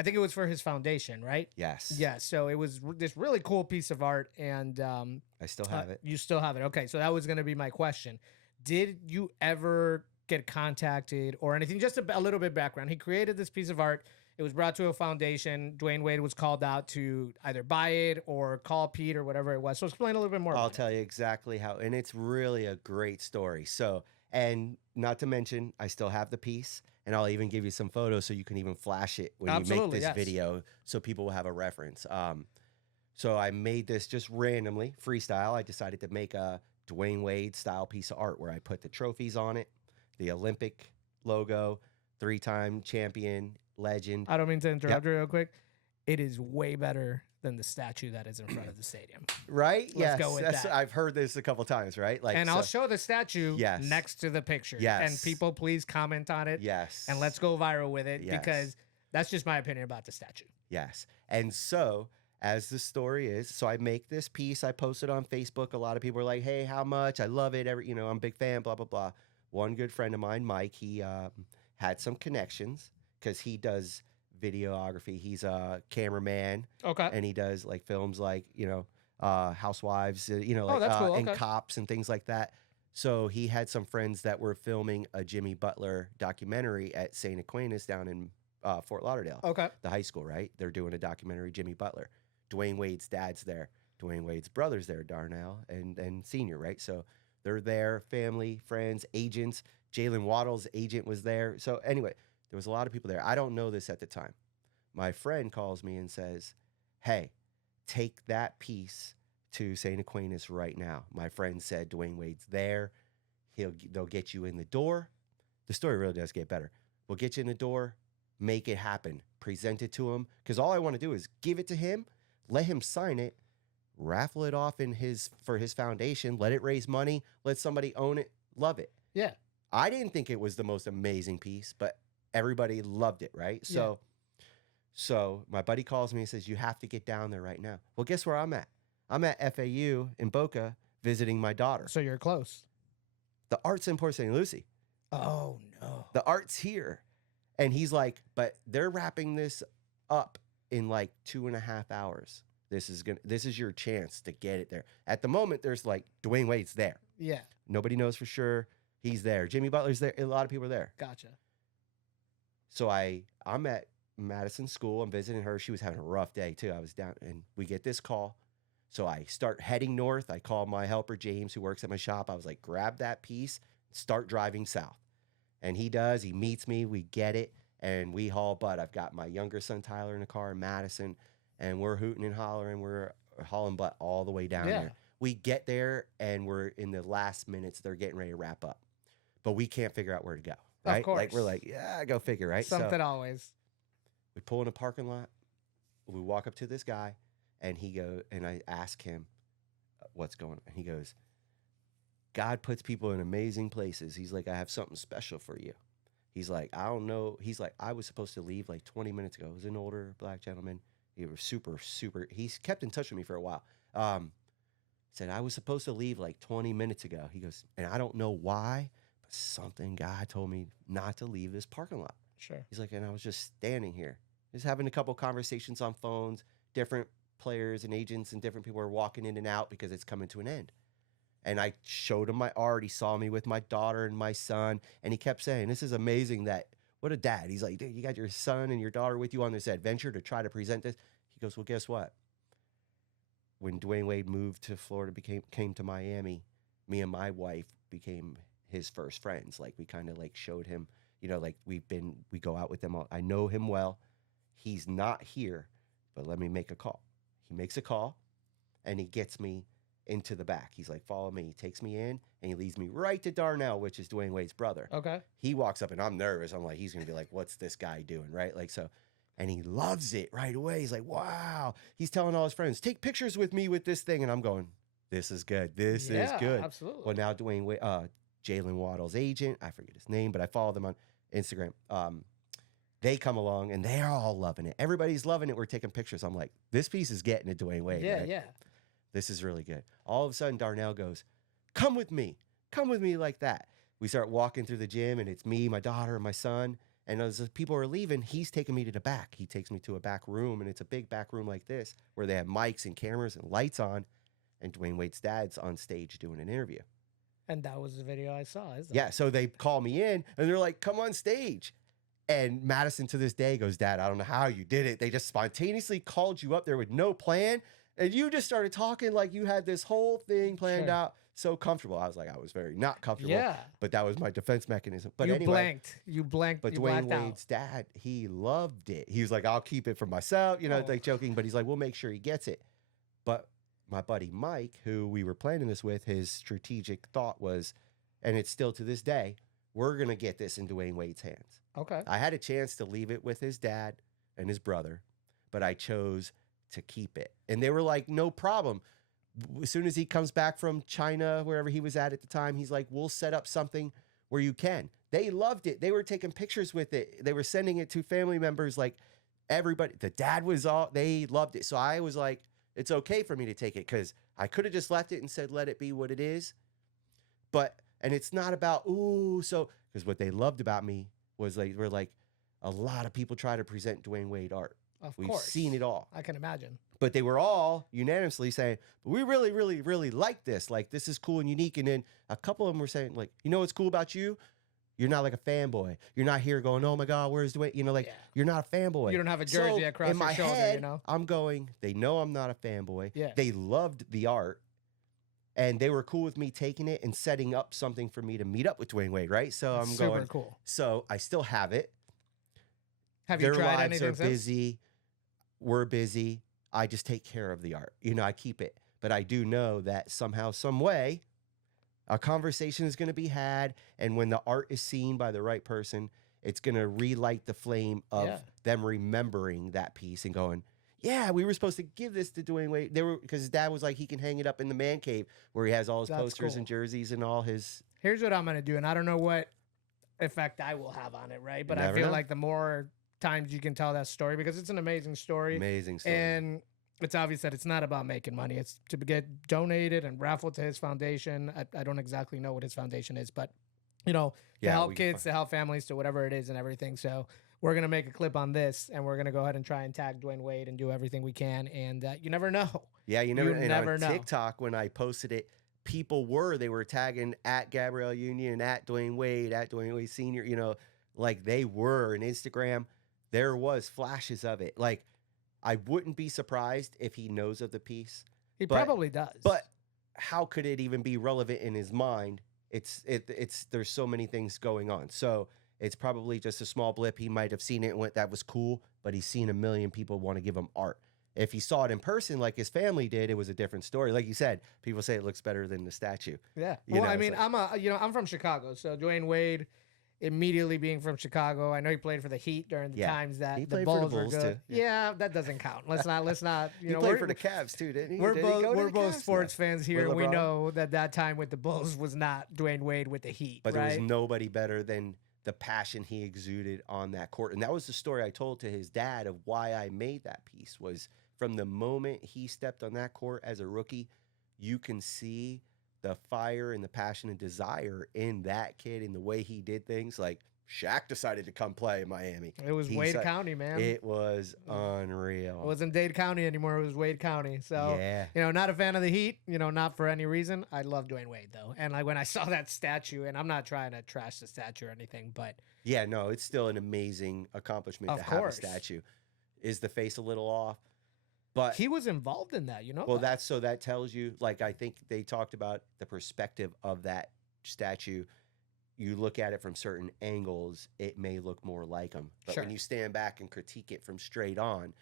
I think it was for his foundation, right? Yes. Yeah. So it was this really cool piece of art, and I still have it. You still have it. Okay. So that was going to be my question. Did you ever get contacted or anything? Just a little bit of background. He created this piece of art. It was brought to a foundation. Dwyane Wade was called out to either buy it or call Pete or whatever it was. So explain a little bit more. I'll tell you exactly how. And it's really a great story. So, and not to mention, I still have the piece. And I'll even give you some photos so you can even flash it when you make this video so people will have a reference. So I made this just randomly, freestyle. I decided to make a Dwyane Wade style piece of art where I put the trophies on it, the Olympic logo, 3-time champion, legend. I don't mean to interrupt you real quick. It is way better than the statue that is in front of the stadium. Right? Let's go with that. I've heard this a couple times, right? I'll show the statue next to the picture. Yes. And people please comment on it. Yes. And let's go viral with it because that's just my opinion about the statue. Yes. And so, as the story is, so I make this piece, I post it on Facebook. A lot of people are like, "Hey, how much? I love it. I'm a big fan, blah, blah, blah." One good friend of mine, Mike, he had some connections because he does videography. He's a cameraman. Okay. And he does films Housewives, that's cool. and Cops and things like that. So he had some friends that were filming a Jimmy Butler documentary at St. Aquinas down in Fort Lauderdale. Okay. The high school, right? They're doing a documentary, Jimmy Butler. Dwyane Wade's dad's there. Dwyane Wade's brother's there, Darnell and Senior, right? So they're there, family, friends, agents. Jalen Waddle's agent was there. So anyway, there was a lot of people there. I don't know this at the time. My friend calls me and says, hey, take that piece to St. Aquinas right now. My friend said Dwyane Wade's there. They'll get you in the door. The story really does get better. We'll get you in the door, make it happen, present it to him. Because all I want to do is give it to him, let him sign it, raffle it off for his foundation, let it raise money, let somebody own it, love it. Yeah. I didn't think it was the most amazing piece, but everybody loved it, right? Yeah. So my buddy calls me and says, you have to get down there right now. Well, guess where I'm at? I'm at FAU in Boca visiting my daughter. So you're close. The art's in Port St. Lucie. Oh, no. The art's here. And he's like, but they're wrapping this up in like 2.5 hours. This is your chance to get it there. At the moment, there's like Dwyane Wade's there. Yeah. Nobody knows for sure. He's there. Jimmy Butler's there. A lot of people are there. Gotcha. So I'm at Madison School. I'm visiting her. She was having a rough day too. I was down, and we get this call. So I start heading north. I call my helper, James, who works at my shop. I was like, grab that piece, start driving south. And he does. He meets me. We get it, and we haul butt. I've got my younger son, Tyler, in the car in Madison, and we're hooting and hollering. We're hauling butt all the way down there. We get there, and we're in the last minutes. They're getting ready to wrap up. But we can't figure out where to go, right? Of course. Like, we're like, yeah, go figure, right? Something always. We pull in a parking lot. We walk up to this guy, and I ask him what's going on. He goes, God puts people in amazing places. He's like, I have something special for you. He's like, I don't know. He's like, I was supposed to leave like 20 minutes ago. It was an older black gentleman. He was super. He's kept in touch with me for a while. Said, I was supposed to leave like 20 minutes ago. He goes, and I don't know why, but something God told me not to leave this parking lot. Sure. He's like, and I was just standing here, just having a couple conversations on phones. Different players and agents and different people are walking in and out because it's coming to an end. And I showed him my art. He saw me with my daughter and my son. And he kept saying, this is amazing what a dad. He's like, dude, you got your son and your daughter with you on this adventure to try to present this. He goes, well, guess what? When Dwyane Wade moved to Florida, came to Miami, me and my wife became his first friends. Like we kind of like showed him, like we go out with them all. I know him well. He's not here, but let me make a call. He makes a call and he gets me into the back. He's like, follow me. He takes me in and he leads me right to Darnell, which is Dwyane Wade's brother. Okay. He walks up and I'm nervous. I'm like, he's going to be like, what's this guy doing? Right. Like, so, and he loves it right away. He's like, wow. He's telling all his friends, take pictures with me with this thing. And I'm going, this is good. This is good. Absolutely. Well, now Dwyane Wade, Jalen Waddle's agent, I forget his name, but I follow them on Instagram. They come along and they're all loving it. Everybody's loving it. We're taking pictures. I'm like, this piece is getting to Dwyane Wade. Yeah, right? yeah. This is really good. All of a sudden, Darnell goes, come with me like that. We start walking through the gym and it's me, my daughter, and my son. And as the people are leaving, he's taking me to the back. He takes me to a back room, and it's a big back room like this where they have mics and cameras and lights on. And Dwyane Wade's dad's on stage doing an interview. And that was the video I saw, isn't it? Yeah, so they call me in and they're like, come on stage. And Madison to this day goes, Dad, I don't know how you did it. They just spontaneously called you up there with no plan. And you just started talking like you had this whole thing planned out. So comfortable. I was like, I was very not comfortable. Yeah. But that was my defense mechanism. But you anyway. You blanked. But you Dwyane blacked Wade's dad, he loved it. He was like, I'll keep it for myself, like joking. But he's like, we'll make sure he gets it. But my buddy Mike, who we were planning this with, his strategic thought was, and it's still to this day, we're going to get this in Dwyane Wade's hands. Okay. I had a chance to leave it with his dad and his brother, but I chose to keep it. And they were like, no problem. As soon as he comes back from China, wherever he was at the time, he's like, we'll set up something where you can. They loved it. They were taking pictures with it. They were sending it to family members, like everybody. The dad they loved it. So I was like, it's okay for me to take it because I could have just left it and said, let it be what it is. And it's not about, because what they loved about me was we're like, a lot of people try to present Dwyane Wade art. We've seen it all. I can imagine. But they were all unanimously saying, but we really, really, really like this. Like, this is cool and unique. And then a couple of them were saying, like, you know what's cool about you? You're not like a fanboy. You're not here going, oh my God, where's Dwyane? You know, like Yeah. you're not a fanboy. You don't have a jersey So across in your my shoulder, head, you know? I'm going, they know I'm not a fanboy. Yeah. They loved the art. And they were cool with me taking it and setting up something for me to meet up with Dwyane Wade, right? So That's I'm super going, cool. so I still have it. Have Their you tried lives anything are since? busy. We're busy. I just take care of the art. You know, I keep it. But I do know that somehow, some way, a conversation is going to be had. And when the art is seen by the right person, it's going to relight the flame of Yeah. them remembering that piece and going, yeah, we were supposed to give this to Dwyane Wade. They were, because his dad was like, he can hang it up in the man cave where he has all his That's posters and cool. jerseys and all his. Here's what I'm going to do, and I don't know what effect I will have on it, right? But I Never feel know. like the more times you can tell that story, because it's an amazing story. Amazing story. And it's obvious that it's not about making money. It's to get donated and raffled to his foundation. I don't exactly know what his foundation is, but, you know, to Yeah, help we can kids, to help families, to whatever it is and everything. So we're going to make a clip on this, and we're going to go ahead and try and tag Dwyane Wade and do everything we can. And you never know. Yeah, you never, You and never on know. TikTok, when I posted it, they were tagging at Gabrielle Union, at Dwyane Wade, at Dwyane Wade Sr., you know, like they were. And Instagram, there was flashes of it. Like, I wouldn't be surprised if he knows of the piece. He But- probably does. But how could it even be relevant in his mind? It's there's so many things going on. So it's probably just a small blip. He might have seen it and went, that was cool, but he's seen a million people want to give him art. If he saw it in person like his family did, it was a different story. Like you said, people say it looks better than the statue. yeah. You Well, know, I it's mean, like- I'm from Chicago, so Dwyane Wade, immediately being from Chicago, I know he played for the Heat during the Yeah. times that He the played for the Bulls were Bulls, good. too. Yeah, that doesn't count. Let's not. You He know, played we're, for the Cavs too, didn't he? we're Did he both go to we're the both Cavs? sports fans here, and we LeBron? know that time with the Bulls was not Dwyane Wade with the Heat, But right? there was nobody better than the passion he exuded on that court. And that was the story I told to his dad of why I made that piece, was from the moment he stepped on that court as a rookie, you can see the fire and the passion and desire in that kid and the way he did things. Like, Shaq decided to come play in Miami. It was He Wade said- County, man. It was unreal. It wasn't Dade County anymore. It was Wade County. So, yeah. you know, not a fan of the Heat, you know, not for any reason. I love Dwyane Wade, though. And like when I saw that statue, and I'm not trying to trash the statue or anything, but Yeah, no, it's still an amazing accomplishment Of to have a course. statue. Is the face a little off? But he was involved in that, you know? well, that tells you, like, I think they talked about the perspective of that statue. You look at it from certain angles, it may look more like him. But Sure. when you stand back and critique it from straight on,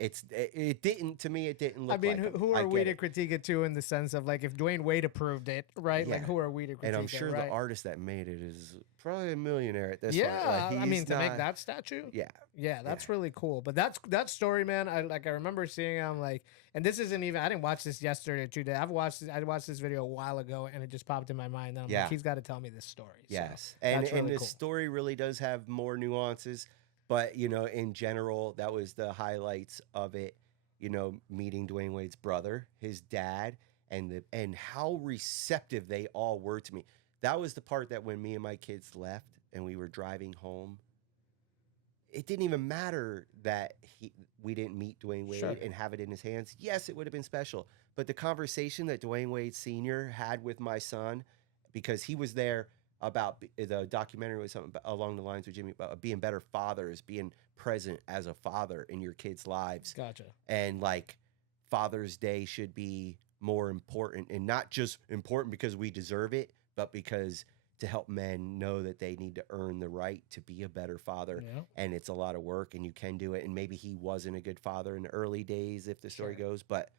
it didn't, to me, it didn't look I mean, like him. who I are we get to it. critique it to, in the sense of like if Dwyane Wade approved it, right? Like Yeah. who are we to critique And I'm it, sure right? the artist that made it is probably a millionaire at this point. Yeah, Like, I mean, he's to make not- that statue, Yeah. yeah, that's really cool. But that story, man. I remember seeing it. I'm like, and this isn't even. I didn't watch this yesterday or 2 days. I watched this video a while ago, and it just popped in my mind. And I'm Yeah. like, he's got to tell me this story. So, Yes. And that's really the cool. story really does have more nuances, but you know, in general, that was the highlights of it, you know, meeting Dwyane Wade's brother, his dad, and how receptive they all were to me. That was the part that when me and my kids left and we were driving home, it didn't even matter that we didn't meet Dwyane Wade Sure. and have it in his hands. Yes, it would have been special, but the conversation that Dwyane Wade Sr. had with my son, because he was there about the documentary was something along the lines with Jimmy about being better fathers, being present as a father in your kids' lives, Gotcha. and like Father's Day should be more important, and not just important because we deserve it, but because to help men know that they need to earn the right to be a better father. Yeah. And it's a lot of work and you can do it. And maybe he wasn't a good father in the early days, if the story Sure. goes, but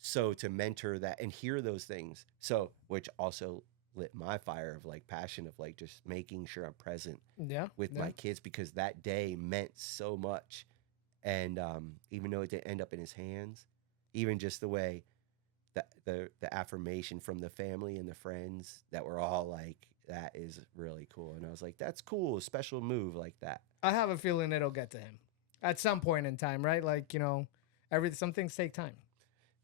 so to mentor that and hear those things. So, which also lit my fire of like passion of like just making sure I'm present Yeah. with yeah. my kids, because that day meant so much. And even though it didn't end up in his hands, even just the way that the affirmation from the family and the friends that were all like, that is really cool. And I was like, that's cool, a special move like that. I have a feeling it'll get to him at some point in time, right? Like, you know, some things take time.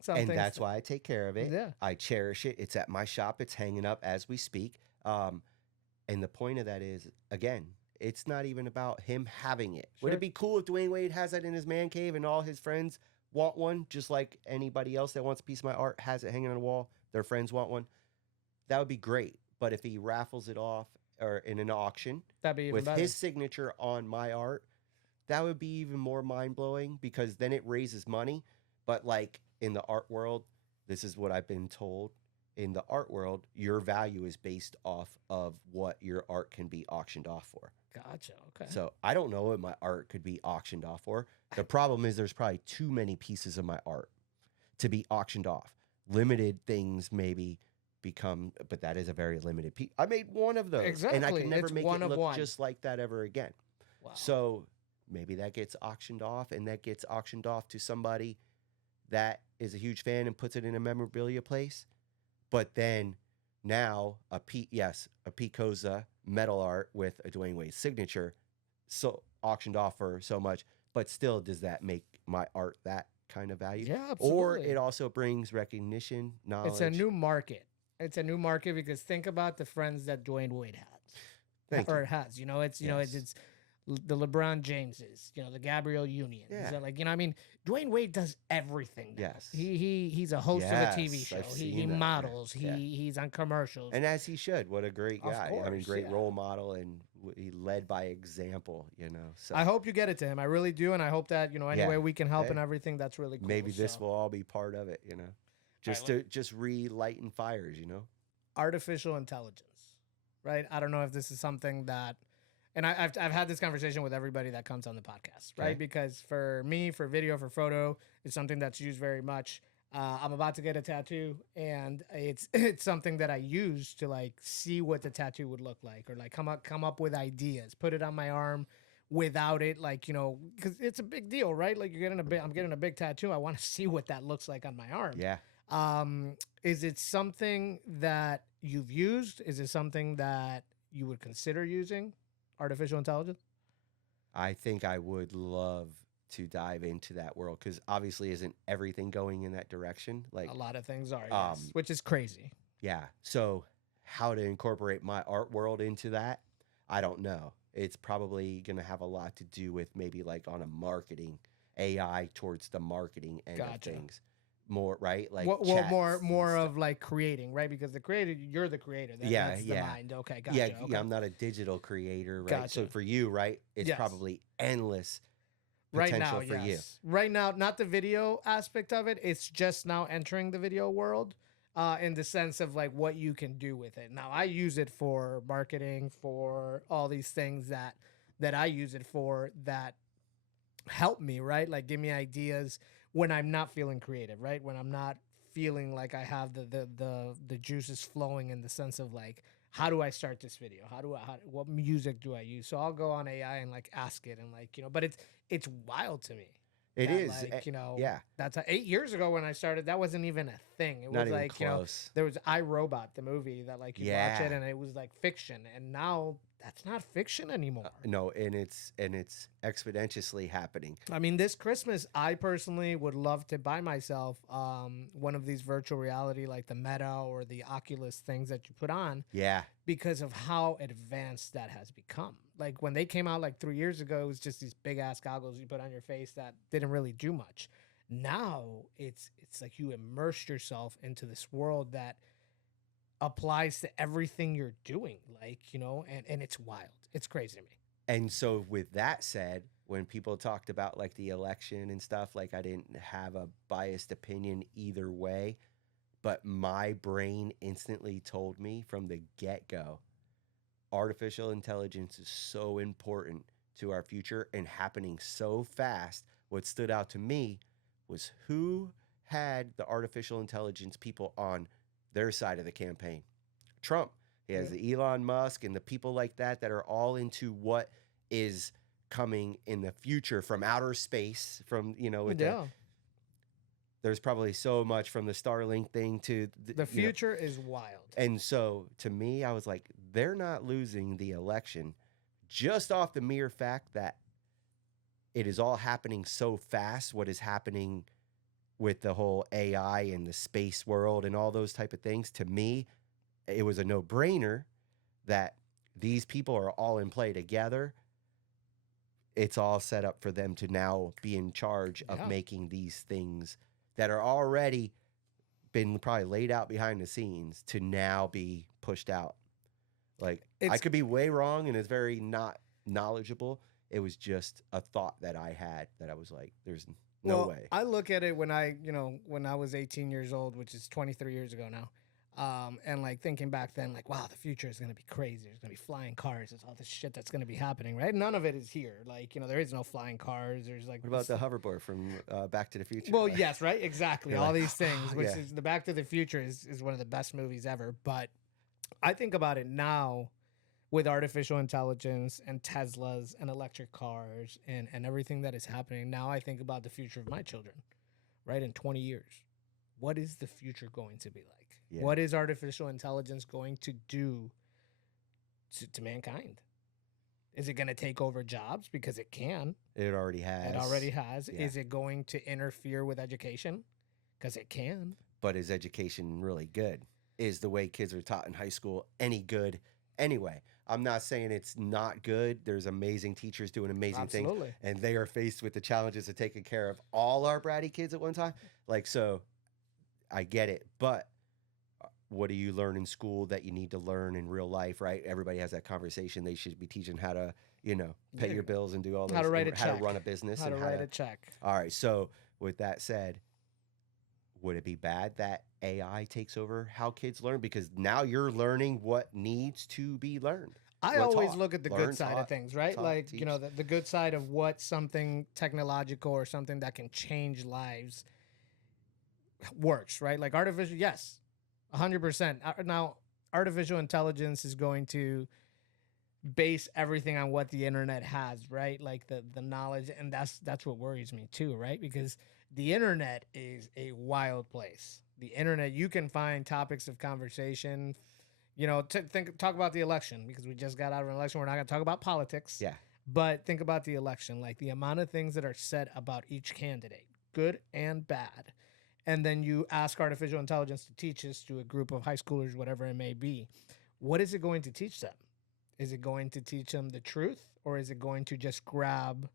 Some And things that's why I take care of it. Yeah. I cherish it. It's at my shop. It's hanging up as we speak. And the point of that is, again, it's not even about him having it. Would Sure. it be cool if Dwyane Wade has that in his man cave and all his friends want one, just like anybody else that wants a piece of my art has it hanging on the wall, their friends want one? That would be great. But if he raffles it off or in an auction That'd be even with better. his signature on my art, that would be even more mind blowing because then it raises money. But like in the art world, this is what I've been told. In the art world, your value is based off of what your art can be auctioned off for. Gotcha. Okay. So I don't know what my art could be auctioned off for. The problem is there's probably too many pieces of my art to be auctioned off. Limited things maybe become, but that is a very limited piece. I made one of those, and I Exactly. can never It's make one it of look one. just like that ever again. Wow. So maybe that gets auctioned off, and that gets auctioned off to somebody that is a huge fan and puts it in a memorabilia place. But then now a Pete Koza metal art with a Dwyane Wade signature, so auctioned off for so much. But still, does that make my art that kind of value? Yeah, Or absolutely. it also brings recognition, knowledge. It's a new market. It's a new market because think about the friends that Dwayne Wade has, Thank or you. has. You know, it's Yes. it's the LeBron Jameses. You know, the Gabrielle Unions. Yeah. Like, you know, I mean, Dwayne Wade does everything now. Yes. He's a host of a TV Yes, show. I've He seen that. models. Yeah. He's on commercials. And as he should. What a great Of guy. I mean, course, great yeah. role model, and he led by example, So I hope you get it to him. I really do, and I hope that any Yeah. way we can help Hey, and everything. That's really cool. maybe this So, will all be part of it, Just right, to just relighten fires, artificial intelligence, right? I don't know if this is something that, and I've had this conversation with everybody that comes on the podcast, right? Okay. Because for me, for video, for photo, it's something that's used very much. I'm about to get a tattoo, and it's something that I use to like see what the tattoo would look like, or like come up with ideas, put it on my arm without it, like because it's a big deal, right? Like I'm getting a big tattoo. I want to see what that looks like on my arm. Yeah. Is it something that you've used? Is it something that you would consider using? Artificial intelligence? I think I would love to dive into that world because obviously isn't everything going in that direction? Like, A lot of things are, yes, which is crazy. yeah. So how to incorporate my art world into that? I don't know. It's probably going to have a lot to do with maybe like on a marketing AI towards the marketing end of Gotcha. things. More right, like Well, chats more and of stuff. like creating, right? Because you're the creator. Yeah, That's yeah. the mind. Okay, gotcha. Yeah, Okay. yeah, I'm not a digital creator, right? So Gotcha. for you, right, it's Yes. probably endless Right potential now, for you. yes. Right now, not the video aspect of it. It's just now entering the video world, in the sense of like what you can do with it. Now, I use it for marketing, for all these things that I use it for that help me, right? Like give me ideas when I'm not feeling creative, right? When I'm not feeling like I have the juices flowing, in the sense of like, how do I start this video? What music do I use? So I'll go on AI and like ask it, and like, but it's wild to me. It that, is, like, yeah, that's 8 years ago when I started. That wasn't even a thing. It not was even like, close. there was iRobot, the movie that like you watch it Yeah. and it was like fiction, and now that's not fiction anymore. No, and it's exponentially happening. I mean, this Christmas, I personally would love to buy myself one of these virtual reality, like the Meta or the Oculus things that you put on, Yeah, because of how advanced that has become. Like when they came out like 3 years ago, it was just these big ass goggles you put on your face that didn't really do much. Now it's like you immerse yourself into this world that applies to everything you're doing, like, and it's wild. It's crazy to me. and so with that said, when people talked about like the election and stuff, like I didn't have a biased opinion either way, but my brain instantly told me from the get-go, artificial intelligence is so important to our future and happening so fast. What stood out to me was who had the artificial intelligence people on their side of the campaign. Trump. He has the Elon Musk and the people like that are all into what is coming in the future from outer space, from, with Yeah. there's probably so much from the Starlink thing to The future is wild. And so to me, I was like, they're not losing the election just off the mere fact that it is all happening so fast. What is happening with the whole AI and the space world and all those type of things, to me, it was a no-brainer that these people are all in play together. It's all set up for them to now be in charge of Yeah. making these things that are already been probably laid out behind the scenes to now be pushed out. Like I It's could be way wrong, and it's very not knowledgeable. It was just a thought that I had that I was like, "There's no Well, way." I look at it when when I was 18 years old, which is 23 years ago now. And like thinking back then, like, wow, the future is going to be crazy. There's going to be flying cars. There's all this shit that's going to be happening, right? None of it is here. Like, there is no flying cars. There's like, What about the hoverboard from Back to the Future? well, Like, yes, right? Exactly. you're All like, these things, which yeah, is the Back to the Future is one of the best movies ever. But I think about it now with artificial intelligence and Teslas and electric cars and everything that is happening. Now I think about the future of my children, right? In 20 years. What is the future going to be like? yeah. What is artificial intelligence going to do to mankind? Is it going to take over jobs? Because it can. It already has. It already has. Yeah. Is it going to interfere with education? Because it can. But is education really good? Is the way kids are taught in high school any good anyway? I'm not saying it's not good. There's amazing teachers doing amazing Absolutely. things, and they are faced with the challenges of taking care of all our bratty kids at one time. Like, so I get it, but what do you learn in school that you need to learn in real life, right? Everybody has that conversation. They should be teaching how to, pay Yeah. your bills and do all those, How to write a how to check. run a business, How and to write a check. All right. So with that said, would it be bad that AI takes over how kids learn? Because now you're learning what needs to be learned. I Well, always taught. look at the Learn, good side taught, of things, right? taught, Like, teach. the good side of what something technological or something that can change lives works, right? Like artificial, yes, 100%. Now, artificial intelligence is going to base everything on what the internet has, right? Like the knowledge, and that's what worries me too, right? Because the internet is a wild place. The internet, you can find topics of conversation. Talk about the election, because we just got out of an election. We're not going to talk about politics. Yeah. But think about the election, like the amount of things that are said about each candidate, good and bad. And then you ask artificial intelligence to teach this to a group of high schoolers, whatever it may be. What is it going to teach them? Is it going to teach them the truth, or is it going to just grab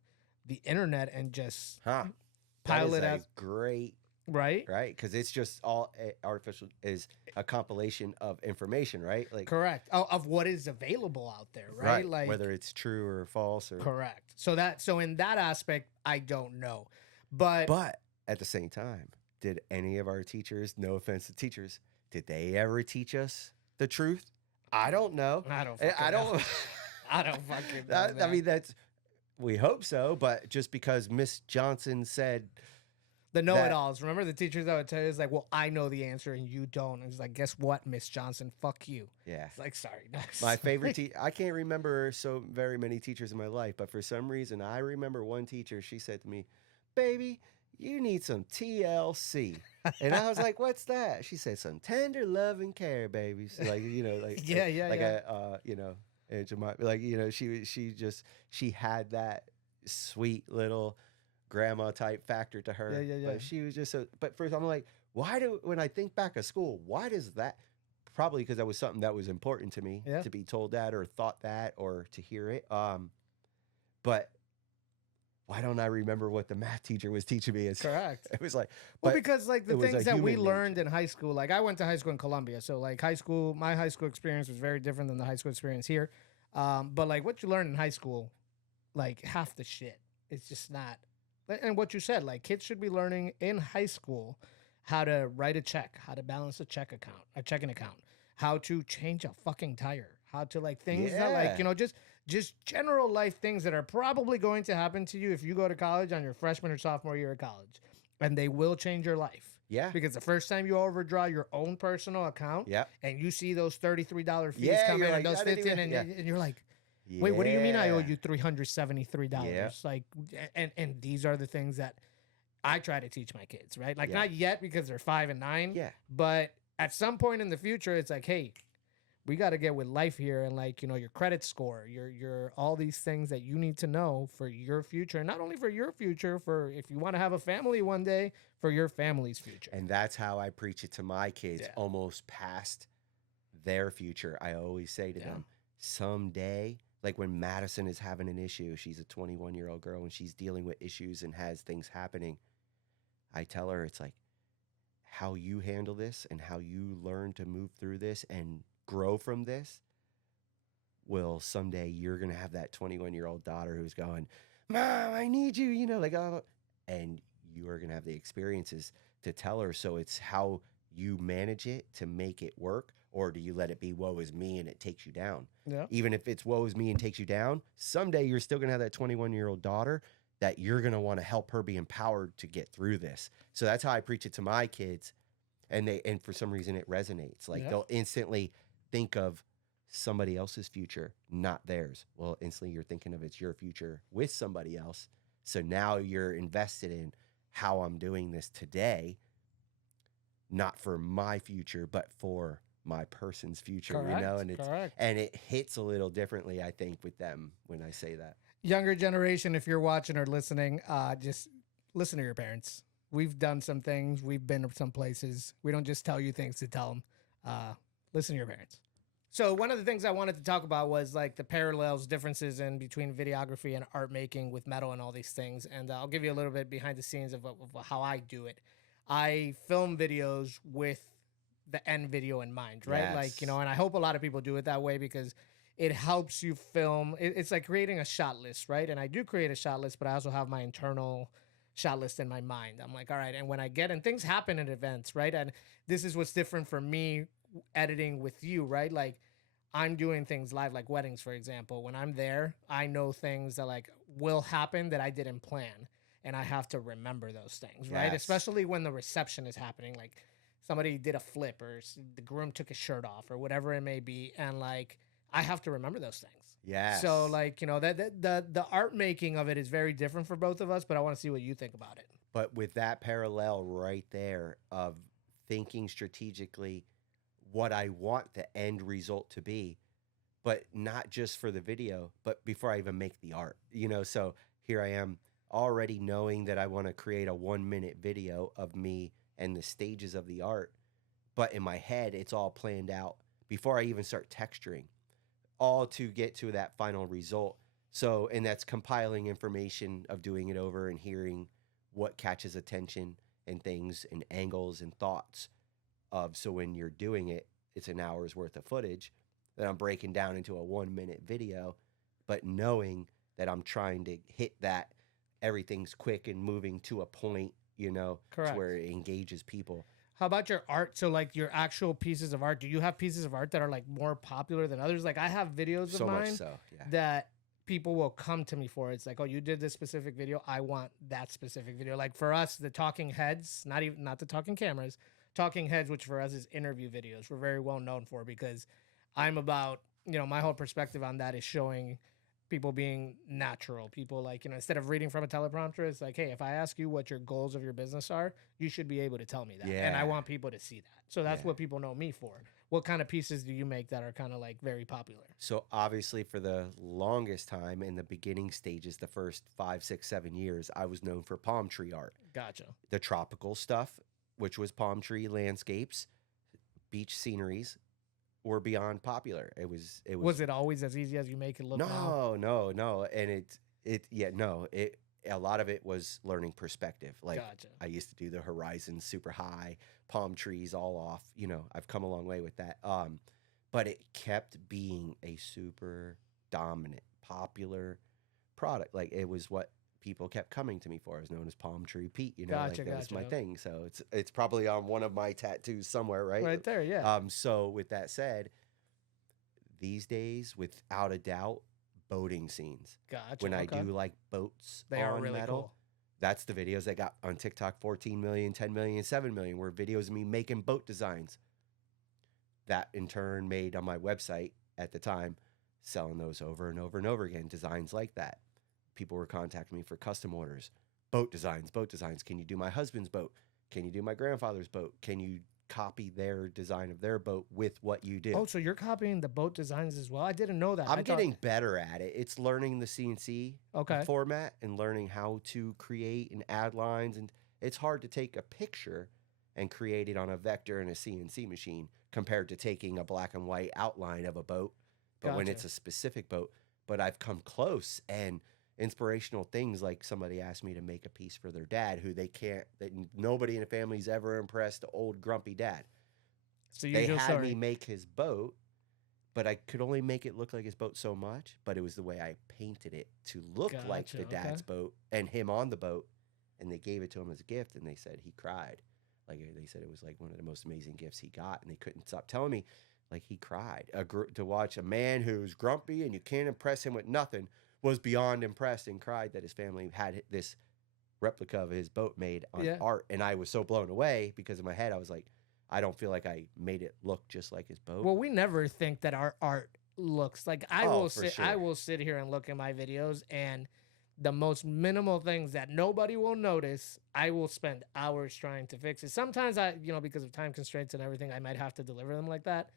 the internet and just pile it as great, right? Right? Because it's just all artificial is a compilation of information, right? Like Correct. Of what is available out there, right? Like whether it's true or false or correct. So in that aspect, I don't know, but at the same time, did any of our teachers, no offense to teachers, did they ever teach us the truth? I don't know. I don't. I don't. I don't fucking know. I mean, we hope so, but just because Miss Johnson said the know-it-alls. Remember the teachers that would tell you, it's like, well, I know the answer and you don't. And it's like, guess what, Miss Johnson? Fuck you. Yeah. It's like, sorry. My favorite I can't remember so very many teachers in my life, but for some reason, I remember one teacher, she said to me, baby, you need some TLC. And I was like, what's that? She said, some tender love and care, baby. So like, and Jemima, like, she had that sweet little grandma type factor to her. Yeah. But she was just but first I'm like, when I think back of school, why does that? Probably because that was something that was important to me to be told that or thought that or to hear it. But why don't I remember what the math teacher was teaching me? Correct. It was like, well, because like the things that we human learned in high school, like I went to high school in Columbia. So like my high school experience was very different than the high school experience here. But like what you learn in high school, like half the shit, it's just not. And what you said, like kids should be learning in high school how to write a check, how to balance a checking account, how to change a fucking tire, how to like things that like, just general life things that are probably going to happen to you if you go to college on your freshman or sophomore year of college, and they will change your life. Yeah. Because the first time you overdraw your own personal account and you see those $33 fees come in, like, and those 15 and you're like, wait, what do you mean I owe you $373? Yeah. Like, and these are the things that I try to teach my kids, right? Like not yet because they're 5 and 9. Yeah. But at some point in the future, it's like, hey, we got to get with life here, and like, your credit score, your all these things that you need to know for your future, and not only for your future, for if you want to have a family one day, for your family's future. And that's how I preach it to my kids, almost past their future. I always say to them, someday, like when Madison is having an issue, she's a 21-year-old girl and she's dealing with issues and has things happening. I tell her, it's like how you handle this and how you learn to move through this and grow from this Well, someday you're going to have that 21-year-old daughter who's going, Mom, I need you, you know, like, oh, and you are going to have the experiences to tell her. So it's how you manage it to make it work, or do you let it be woe is me and it takes you down? Yeah. Even if it's woe is me and takes you down, someday you're still going to have that 21-year-old daughter that you're going to want to help her be empowered to get through this. So that's how I preach it to my kids. And for some reason it resonates. Like, Yeah. they'll instantly think of somebody else's future, not theirs. Well, instantly you're thinking of it's your future with somebody else. So now you're invested in how I'm doing this today, not for my future, but for my person's future, Correct. you know, and Correct. and it hits a little differently, I think, with them when I say that. Younger generation, if you're watching or listening, just listen to your parents. We've done some things. We've been to some places. We don't just tell you things to tell them. Listen to your parents. So one of the things I wanted to talk about was like the parallels, differences in between videography and art making with metal and all these things. And I'll give you a little bit behind the scenes of how I do it. I film videos with the end video in mind, right? Yes. Like, you know, and I hope a lot of people do it that way because it helps you film. It's like creating a shot list, right? And I do create a shot list, but I also have my internal shot list in my mind. I'm like, all right. And when I get, and things happen in events, right? And this is what's different for me editing with you, right? Like, I'm doing things live, like weddings, for example. When I'm there, I know things that like will happen that I didn't plan. And I have to remember those things, right? Yes. Especially when the reception is happening. Like somebody did a flip or the groom took his shirt off or whatever it may be. And like, I have to remember those things. Yes. So like, you know, the art making of it is very different for both of us, but I want to see what you think about it. But with that parallel right there of thinking strategically what I want the end result to be, but not just for the video, but before I even make the art, you know? So here I am already knowing that I want to create a 1-minute video of me and the stages of the art. But in my head, it's all planned out before I even start texturing, all to get to that final result. So, and that's compiling information of doing it over and hearing what catches attention and things and angles and thoughts of. So when you're doing it, it's an hour's worth of footage that I'm breaking down into a 1-minute video, but knowing that I'm trying to hit that everything's quick and moving to a point, you know, Correct. where it engages people. How about your art? So like your actual pieces of art, do you have pieces of art that are like more popular than others? Like I have videos of So much mine so, yeah. that people will come to me for. It's like, oh, you did this specific video. I want that specific video. Like for us, the talking heads, not the talking cameras, talking heads, which for us is interview videos. We're very well known for because I'm about, you know, my whole perspective on that is showing people being natural. People like, you know, instead of reading from a teleprompter, it's like, hey, if I ask you what your goals of your business are, you should be able to tell me that. And I Yeah. want people to see that. So that's Yeah. what people know me for. What kind of pieces do you make that are kind of like very popular? So obviously for the longest time in the beginning stages, the first 5, 6, 7 years, I was known for palm tree art. Gotcha. The tropical stuff, which was palm tree landscapes, beach sceneries, were beyond popular. It was Was it always as easy as you make it look now? no. And a lot of it was learning perspective. Like Gotcha. I used to do the horizon super high, palm trees all off, you know, I've come a long way with that. But it kept being a super dominant, popular product. Like it was what people kept coming to me for. I was known as Palm Tree Pete, you know, Gotcha, like that's my gotcha. thing. So it's probably on one of my tattoos somewhere, right? Right there, yeah. So with that said, these days, without a doubt, boating scenes. Gotcha. When I okay. do like boats They are on really metal, cool. that's the videos that got on TikTok 14 million, 10 million, 7 million, were videos of me making boat designs. That in turn made on my website at the time, selling those over and over and over again, designs like that. People were contacting me for custom orders. Boat designs. Can you do my husband's boat? Can you do my grandfather's boat? Can you copy their design of their boat with what you do? Oh, so you're copying the boat designs as well? I didn't know that. I'm getting better at it. It's learning the CNC Okay. format and learning how to create and add lines. And it's hard to take a picture and create it on a vector and a CNC machine compared to taking a black and white outline of a boat. But when Gotcha. it's a specific boat, but I've come close, and inspirational things like somebody asked me to make a piece for their dad who that nobody in the family's ever impressed, the old grumpy dad. So you They just had me make his boat, but I could only make it look like his boat so much. But it was the way I painted it to look like Gotcha. the Okay. dad's boat and him on the boat. And they gave it to him as a gift, and they said he cried. Like they said, it was like one of the most amazing gifts he got, and they couldn't stop telling me, like he cried. To watch a man who's grumpy and you can't impress him with nothing was beyond impressed and cried that his family had this replica of his boat made on Yeah. art, and I was so blown away because in my head I was like, I don't feel like I made it look just like his boat. Well, we never think that our art looks like I Oh, will for sit. sure. I will sit here and look at my videos, and the most minimal things that nobody will notice, I will spend hours trying to fix it. Sometimes because of time constraints and everything, I might have to deliver them like that.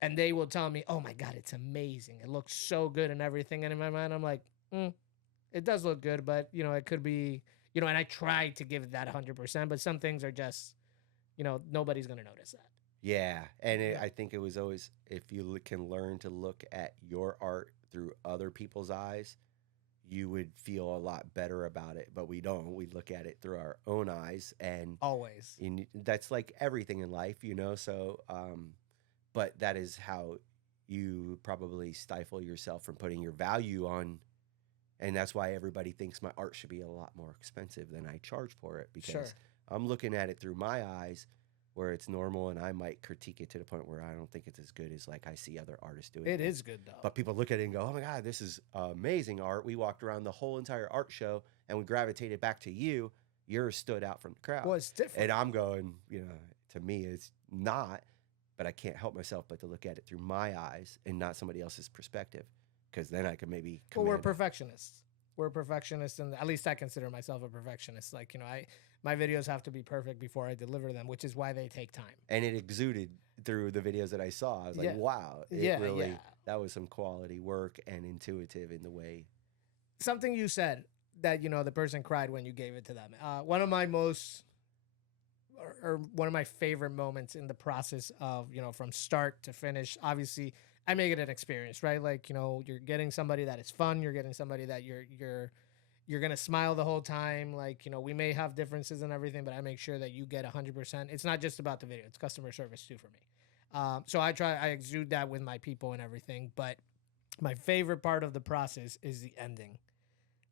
And they will tell me, "Oh my God, it's amazing! It looks so good and everything." And in my mind, I'm like, "It does look good, but it could be, And I try to give it that 100%, but some things are just, nobody's gonna notice that. Yeah, and Yeah. I think it was always, if you can learn to look at your art through other people's eyes, you would feel a lot better about it. But we don't. We look at it through our own eyes, and Always. that's like everything in life, So, but that is how you probably stifle yourself from putting your value on. And that's why everybody thinks my art should be a lot more expensive than I charge for it, because Sure. I'm looking at it through my eyes where it's normal, and I might critique it to the point where I don't think it's as good as like I see other artists doing. It is good though. But people look at it and go, "Oh my God, this is amazing art." We walked around the whole entire art show and we gravitated back to you. Yours stood out from the crowd. Well, it's different. And I'm going, to me, it's not, but I can't help myself but to look at it through my eyes and not somebody else's perspective, because then I could maybe Well, we're command. perfectionists. We're perfectionists, and at least I consider myself a perfectionist. Like, my videos have to be perfect before I deliver them, which is why they take time. And it exuded through the videos that I saw. I was like, Yeah. wow, Yeah. that was some quality work and intuitive in the way. Something you said that, the person cried when you gave it to them. One of my most, or one of my favorite moments in the process of, from start to finish, obviously I make it an experience, right? Like, you're getting somebody that is fun. You're getting somebody that you're going to smile the whole time. Like, we may have differences and everything, but I make sure that you get 100%. It's not just about the video. It's customer service too for me. So I exude that with my people and everything. But my favorite part of the process is the ending,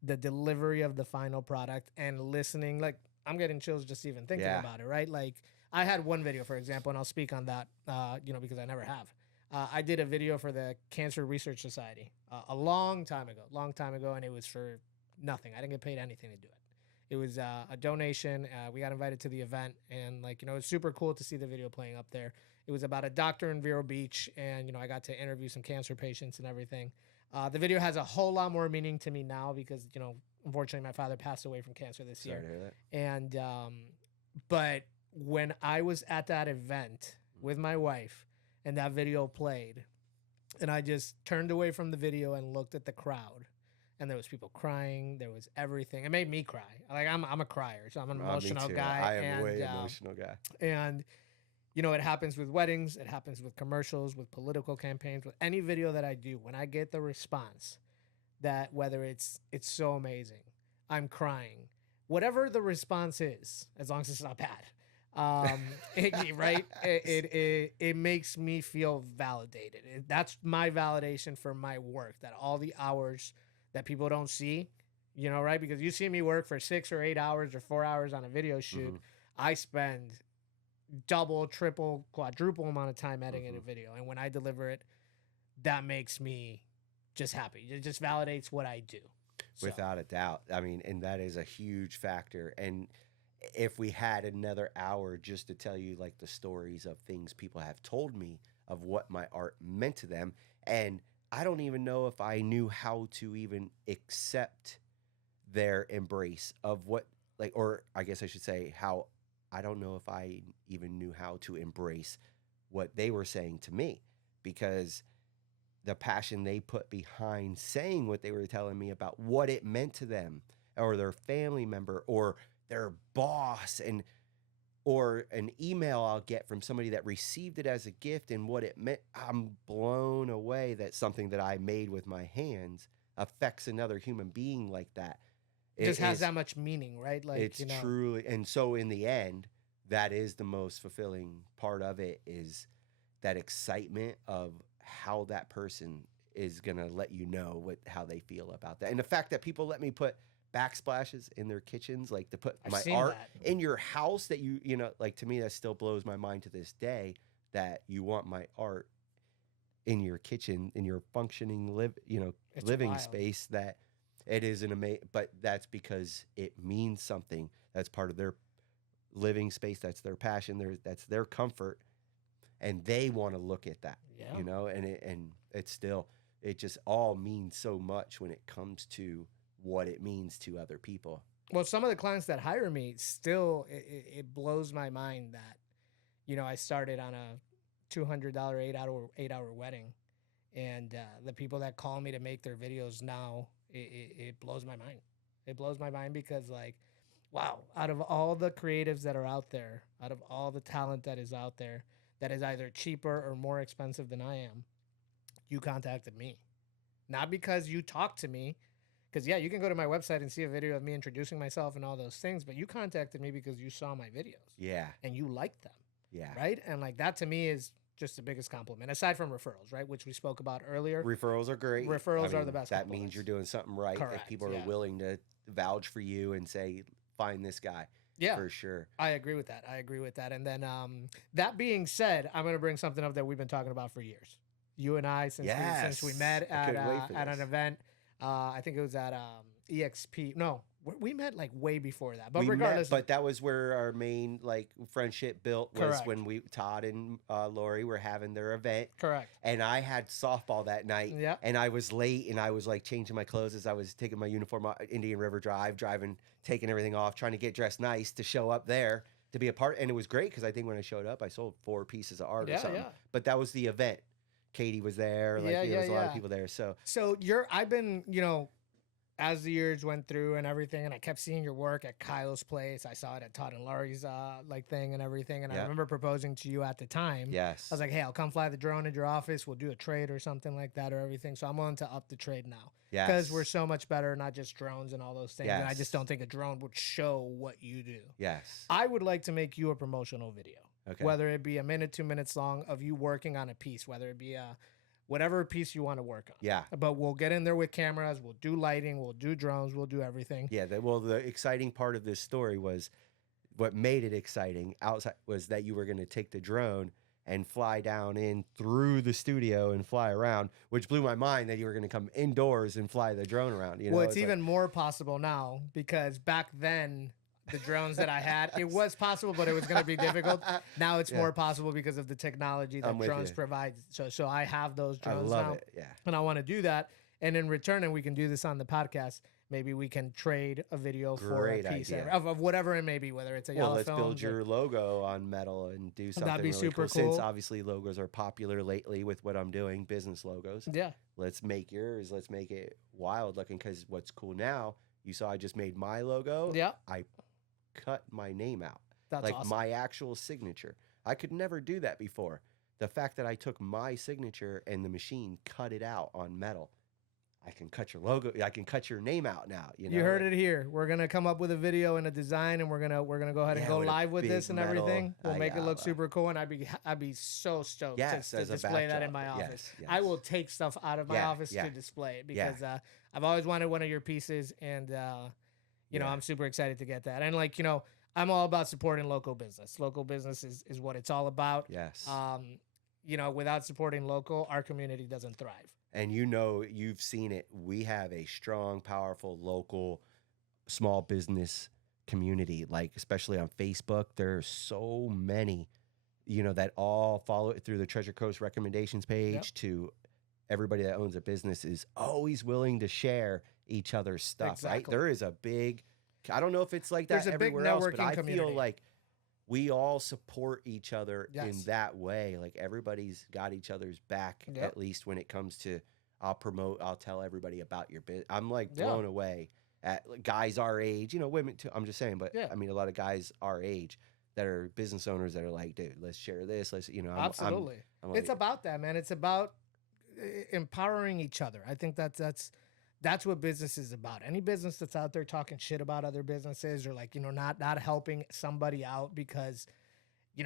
the delivery of the final product, and listening. Like, I'm getting chills just even thinking about it, right? Like, I had one video, for example, and I'll speak on that, because I never have. I did a video for the Cancer Research Society a long time ago, and it was for nothing. I didn't get paid anything to do it. It was a donation. We got invited to the event, and it was super cool to see the video playing up there. It was about a doctor in Vero Beach, and I got to interview some cancer patients and everything. The video has a whole lot more meaning to me now because unfortunately my father passed away from cancer this Sorry year. to hear that. And but when I was at that event with my wife and that video played, and I just turned away from the video and looked at the crowd, and there was people crying, there was everything. It made me cry. Like, I'm a crier, so I'm an emotional Me too. guy. I am and, way emotional guy. And it happens with weddings, it happens with commercials, with political campaigns, with any video that I do. When I get the response that whether it's so amazing, I'm crying, whatever the response is, as long as it's not bad, right? It makes me feel validated. That's my validation for my work. That all the hours that people don't see, right? Because you see me work for 6 or 8 hours or 4 hours on a video shoot. I spend double, triple, quadruple amount of time editing a video, and when I deliver it, that makes me just happy. It just validates what I do. Without a doubt. I mean, and that is a huge factor. And if we had another hour just to tell you like the stories of things people have told me of what my art meant to them, and I don't even know if I knew how to even accept their embrace of what, like, or I guess I should say how I don't know if I even knew how to embrace what they were saying to me, because the passion they put behind saying what they were telling me about what it meant to them or their family member or their boss, and or an email I'll get from somebody that received it as a gift and what it meant. I'm blown away that something that I made with my hands affects another human being like that. It just has that much meaning, right? Like, it's truly, and so in the end, that is the most fulfilling part of it, is that excitement of how that person is gonna let you know how they feel about that. And the fact that people let me put backsplashes in their kitchens, like to put I've my seen art that. in your house, that you know, like to me that still blows my mind to this day, that you want my art in your kitchen, in your functioning It's living wild. space. That it is an amazing, but that's because it means something. That's part of their living space. That's their passion. That's their comfort, and they want to look at that. Yeah. You know, and it's still, it just all means so much when it comes to what it means to other people. Well, some of the clients that hire me still, it blows my mind that, I started on a $200 eight hour wedding, and the people that call me to make their videos now, it blows my mind. It blows my mind because, like, wow, out of all the creatives that are out there, out of all the talent that is out there, that is either cheaper or more expensive than I am, you contacted me. Not because you talked to me, because, yeah, you can go to my website and see a video of me introducing myself and all those things, but you contacted me because you saw my videos Yeah. and you liked them, Yeah. right? And, like, that to me is just the biggest compliment, aside from referrals, right, which we spoke about earlier. Referrals are great. Referrals are the best That compliments. means you're doing something right. If Correct, people are yeah. willing to vouch for you and say, find this guy. Yeah, for sure. I agree with that. And then that being said, I'm going to bring something up that we've been talking about for years. You and I, since we met at an event, I think it was at EXP. No, we met like way before that. But regardless, but that was where our main like friendship built, was Correct. when Todd and Lori were having their event. Correct. And I had softball that night. Yeah. And I was late, and I was like changing my clothes as I was taking my uniform out Indian River Drive, driving, taking everything off, trying to get dressed nice to show up there to be a part. And it was great because I think when I showed up, I sold 4 pieces of art or something. Yeah. But that was the event. Katie was there. Like, there was a lot of people there. So I've been, as the years went through and everything, and I kept seeing your work at Kyle's place. I saw it at Todd and Laurie's thing and everything. And I remember proposing to you at the time. Yes. I was like, hey, I'll come fly the drone at your office. We'll do a trade or something like that or everything. So I'm willing to up the trade now. Yes. Because we're so much better, not just drones and all those things. Yes. And I just don't think a drone would show what you do. Yes. I would like to make you a promotional video. Okay. Whether it be a minute, 2 minutes long of you working on a piece, whether it be whatever piece you want to work on. Yeah. But we'll get in there with cameras. We'll do lighting. We'll do drones. We'll do everything. Yeah. The exciting part of this story was, what made it exciting outside was that you were going to take the drone and fly down in through the studio and fly around, which blew my mind that you were going to come indoors and fly the drone around. Well, it's even more possible now, because back then, the drones that I had, it was possible, but it was going to be difficult. Now it's more possible because of the technology that drones provide. So I have those drones now. I love it, yeah. And I want to do that. And in return, and we can do this on the podcast, maybe we can trade a video for a piece of whatever it may be, whether it's a yellow film. Well, let's build your logo on metal and do something that'd be really super cool. cool. Since obviously logos are popular lately with what I'm doing, business logos. Yeah. Let's make yours. Let's make it wild looking, because what's cool now, you saw I just made my logo. Yeah. I cut my name out. That's like awesome. my actual signature. I could never do that before. The fact that I took my signature and the machine cut it out on metal. I can cut your logo. I can cut your name out now. You heard it here. We're gonna come up with a video and a design, and we're gonna go ahead and go live with this and everything. We'll make it look super cool, and I'd be so stoked to display that in my office. Yes. I will take stuff out of my office to display it, because I've always wanted one of your pieces, and I'm super excited to get that. And I'm all about supporting local business. Local business is what it's all about. Yes. Without supporting local, our community doesn't thrive. And you've seen it. We have a strong, powerful local small business community, like especially on Facebook. There are so many, that all follow it through the Treasure Coast recommendations page to everybody that owns a business is always willing to share each other's stuff, exactly. Right? There is a big, I don't know if it's like that There's a everywhere big else, networking but I community. feel like we all support each other Yes. in that way. Like everybody's got each other's back, at least when it comes to, I'll tell everybody about your business. I'm like blown away at guys our age, women too. I'm just saying, but I mean, a lot of guys our age that are business owners that are like, dude, let's share this. Let's, absolutely. I'm like, it's about that, man. It's about empowering each other. I think that's what business is about. Any business that's out there talking shit about other businesses, or not helping somebody out because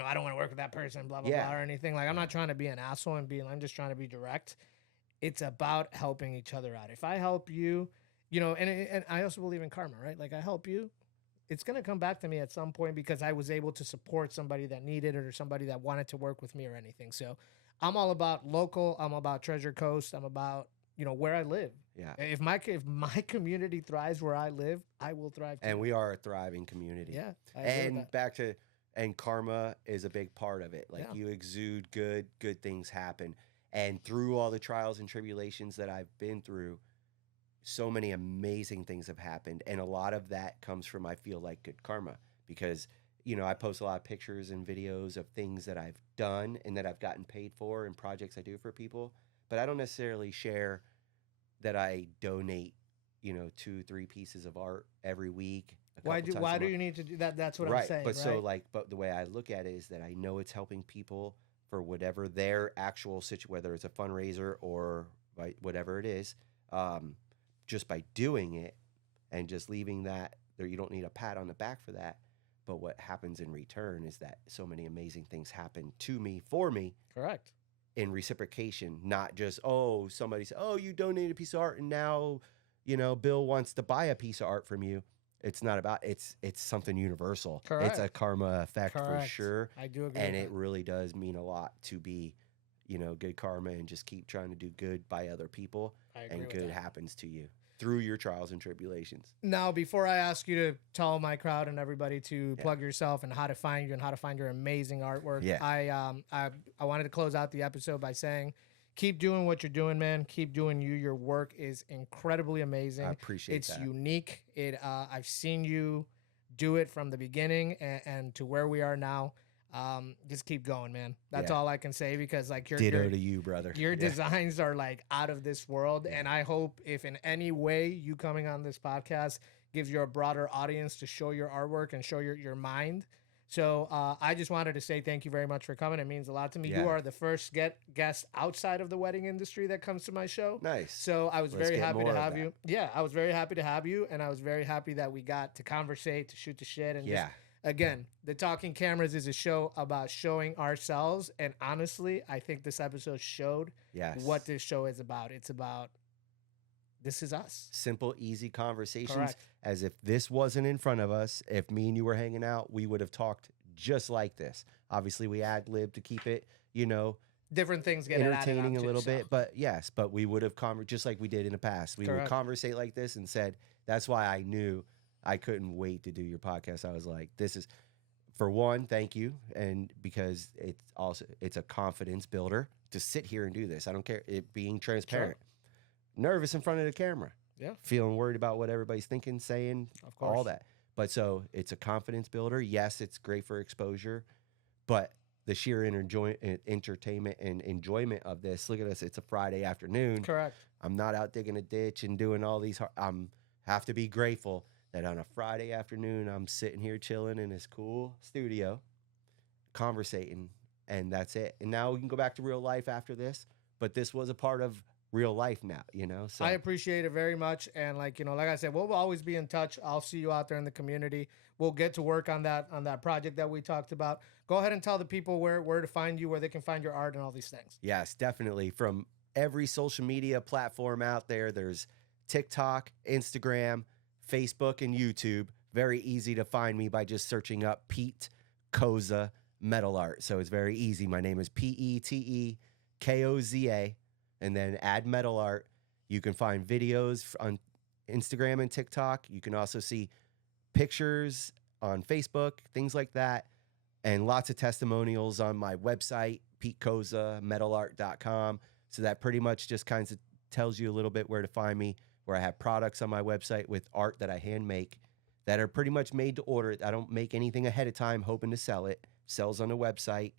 I don't want to work with that person, blah, blah, Yeah. blah, or anything. Like, I'm Yeah. not trying to be an asshole I'm just trying to be direct. It's about helping each other out. If I help you, and I also believe in karma, right? Like, I help you, it's going to come back to me at some point because I was able to support somebody that needed it or somebody that wanted to work with me or anything. So I'm all about local. I'm about Treasure Coast. I'm about, where I live. Yeah. If my community thrives where I live, I will thrive too. And we are a thriving community. Yeah. I agree with that. And karma is a big part of it. Like, Yeah. you exude good things happen. And through all the trials and tribulations that I've been through, so many amazing things have happened. And a lot of that comes from, I feel like, good karma, because, I post a lot of pictures and videos of things that I've done and that I've gotten paid for and projects I do for people. But I don't necessarily share that I donate, 2-3 pieces of art every week. Why do you need to do that? That's what I'm saying. But right? so, but the way I look at it is that I know it's helping people for whatever their actual situation, whether it's a fundraiser or whatever it is, just by doing it and just leaving that there. You don't need a pat on the back for that. But what happens in return is that so many amazing things happen to me, for me. Correct. In reciprocation, not just, somebody said, you donated a piece of art and now, Bill wants to buy a piece of art from you. It's not about, it's something universal. Correct. It's a karma effect for sure. I do agree. And it really does mean a lot to be, good karma and just keep trying to do good by other people. And good happens to you through your trials and tribulations. Now, before I ask you to tell my crowd and everybody to plug yourself and how to find you and how to find your amazing artwork, I wanted to close out the episode by saying, keep doing what you're doing, man. Keep doing you. Your work is incredibly amazing. I appreciate that. It's unique. I've seen you do it from the beginning and to where we are now. Just keep going, man. That's all I can say, because like ditto to you, brother. Your designs are like out of this world. And I hope if in any way you coming on this podcast gives you a broader audience to show your artwork and show your mind. So I just wanted to say thank you very much for coming. It means a lot to me. You are the first guest outside of the wedding industry that comes to my show. Nice. So I was very happy to have you. Yeah, I was very happy to have you. And I was very happy that we got to conversate, to shoot the shit. And just, again, the Talking Cameras is a show about showing ourselves. And honestly, I think this episode showed what this show is about. It's about, this is us. Simple, easy conversations. Correct. As if this wasn't in front of us, if me and you were hanging out, we would have talked just like this. Obviously, we ad-lib to keep it, different things get entertaining a little bit. But yes, but we would have just like we did in the past. We would conversate like this and said, that's why I knew I couldn't wait to do your podcast. I was like, this is, for one, thank you. And because it's a confidence builder to sit here and do this. I don't care, it being transparent. Nervous in front of the camera. Yeah. Feeling worried about what everybody's thinking, saying, of course. All that. But so it's a confidence builder. Yes, it's great for exposure, but the sheer entertainment and enjoyment of this. Look at us. It's a Friday afternoon. Correct. I'm not out digging a ditch and doing all these. Have to be grateful that on a Friday afternoon, I'm sitting here chilling in this cool studio, conversating, and that's it. And now we can go back to real life after this. But this was a part of real life now, So I appreciate it very much. And like I said, we'll always be in touch. I'll see you out there in the community. We'll get to work on that project that we talked about. Go ahead and tell the people where to find you, where they can find your art and all these things. Yes, definitely. From every social media platform out there, there's TikTok, Instagram, Facebook, and YouTube. Very easy to find me by just searching up Pete Koza Metal Art. So it's very easy. My name is PeteKoza. And then add metal art. You can find videos on Instagram and TikTok. You can also see pictures on Facebook, things like that, and lots of testimonials on my website, PeteKozaMetalArt.com. So that pretty much just kind of tells you a little bit where to find me, where I have products on my website with art that I hand make that are pretty much made to order. I don't make anything ahead of time hoping to sell it. Sells on the website.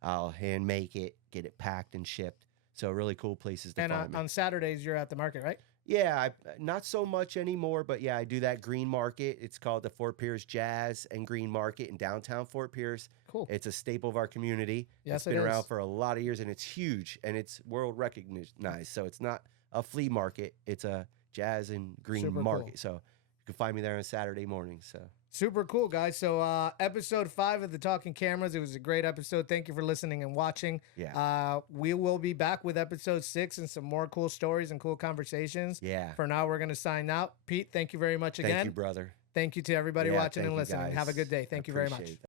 I'll hand make it, get it packed and shipped. So really cool places to find me. On Saturdays, you're at the market, right? Yeah, not so much anymore, but yeah, I do that green market. It's called the Fort Pierce Jazz and Green Market in downtown Fort Pierce. Cool. It's a staple of our community. Yes, it's been around for a lot of years, and it's huge, and it's world recognized. So it's not a flea market. It's a jazz and green Super market. cool. So you can find me there on Saturday mornings. So Super cool, guys. So, episode 5 of the Talking Cameras. It was a great episode. Thank you for listening and watching. Yeah. We will be back with episode 6 and some more cool stories and cool conversations. Yeah. For now, we're going to sign out. Pete, thank you very much again. Thank you, brother. Thank you to everybody Yeah, watching thank and you, listening. Have a guys. good day. Thank you very much. Appreciate that.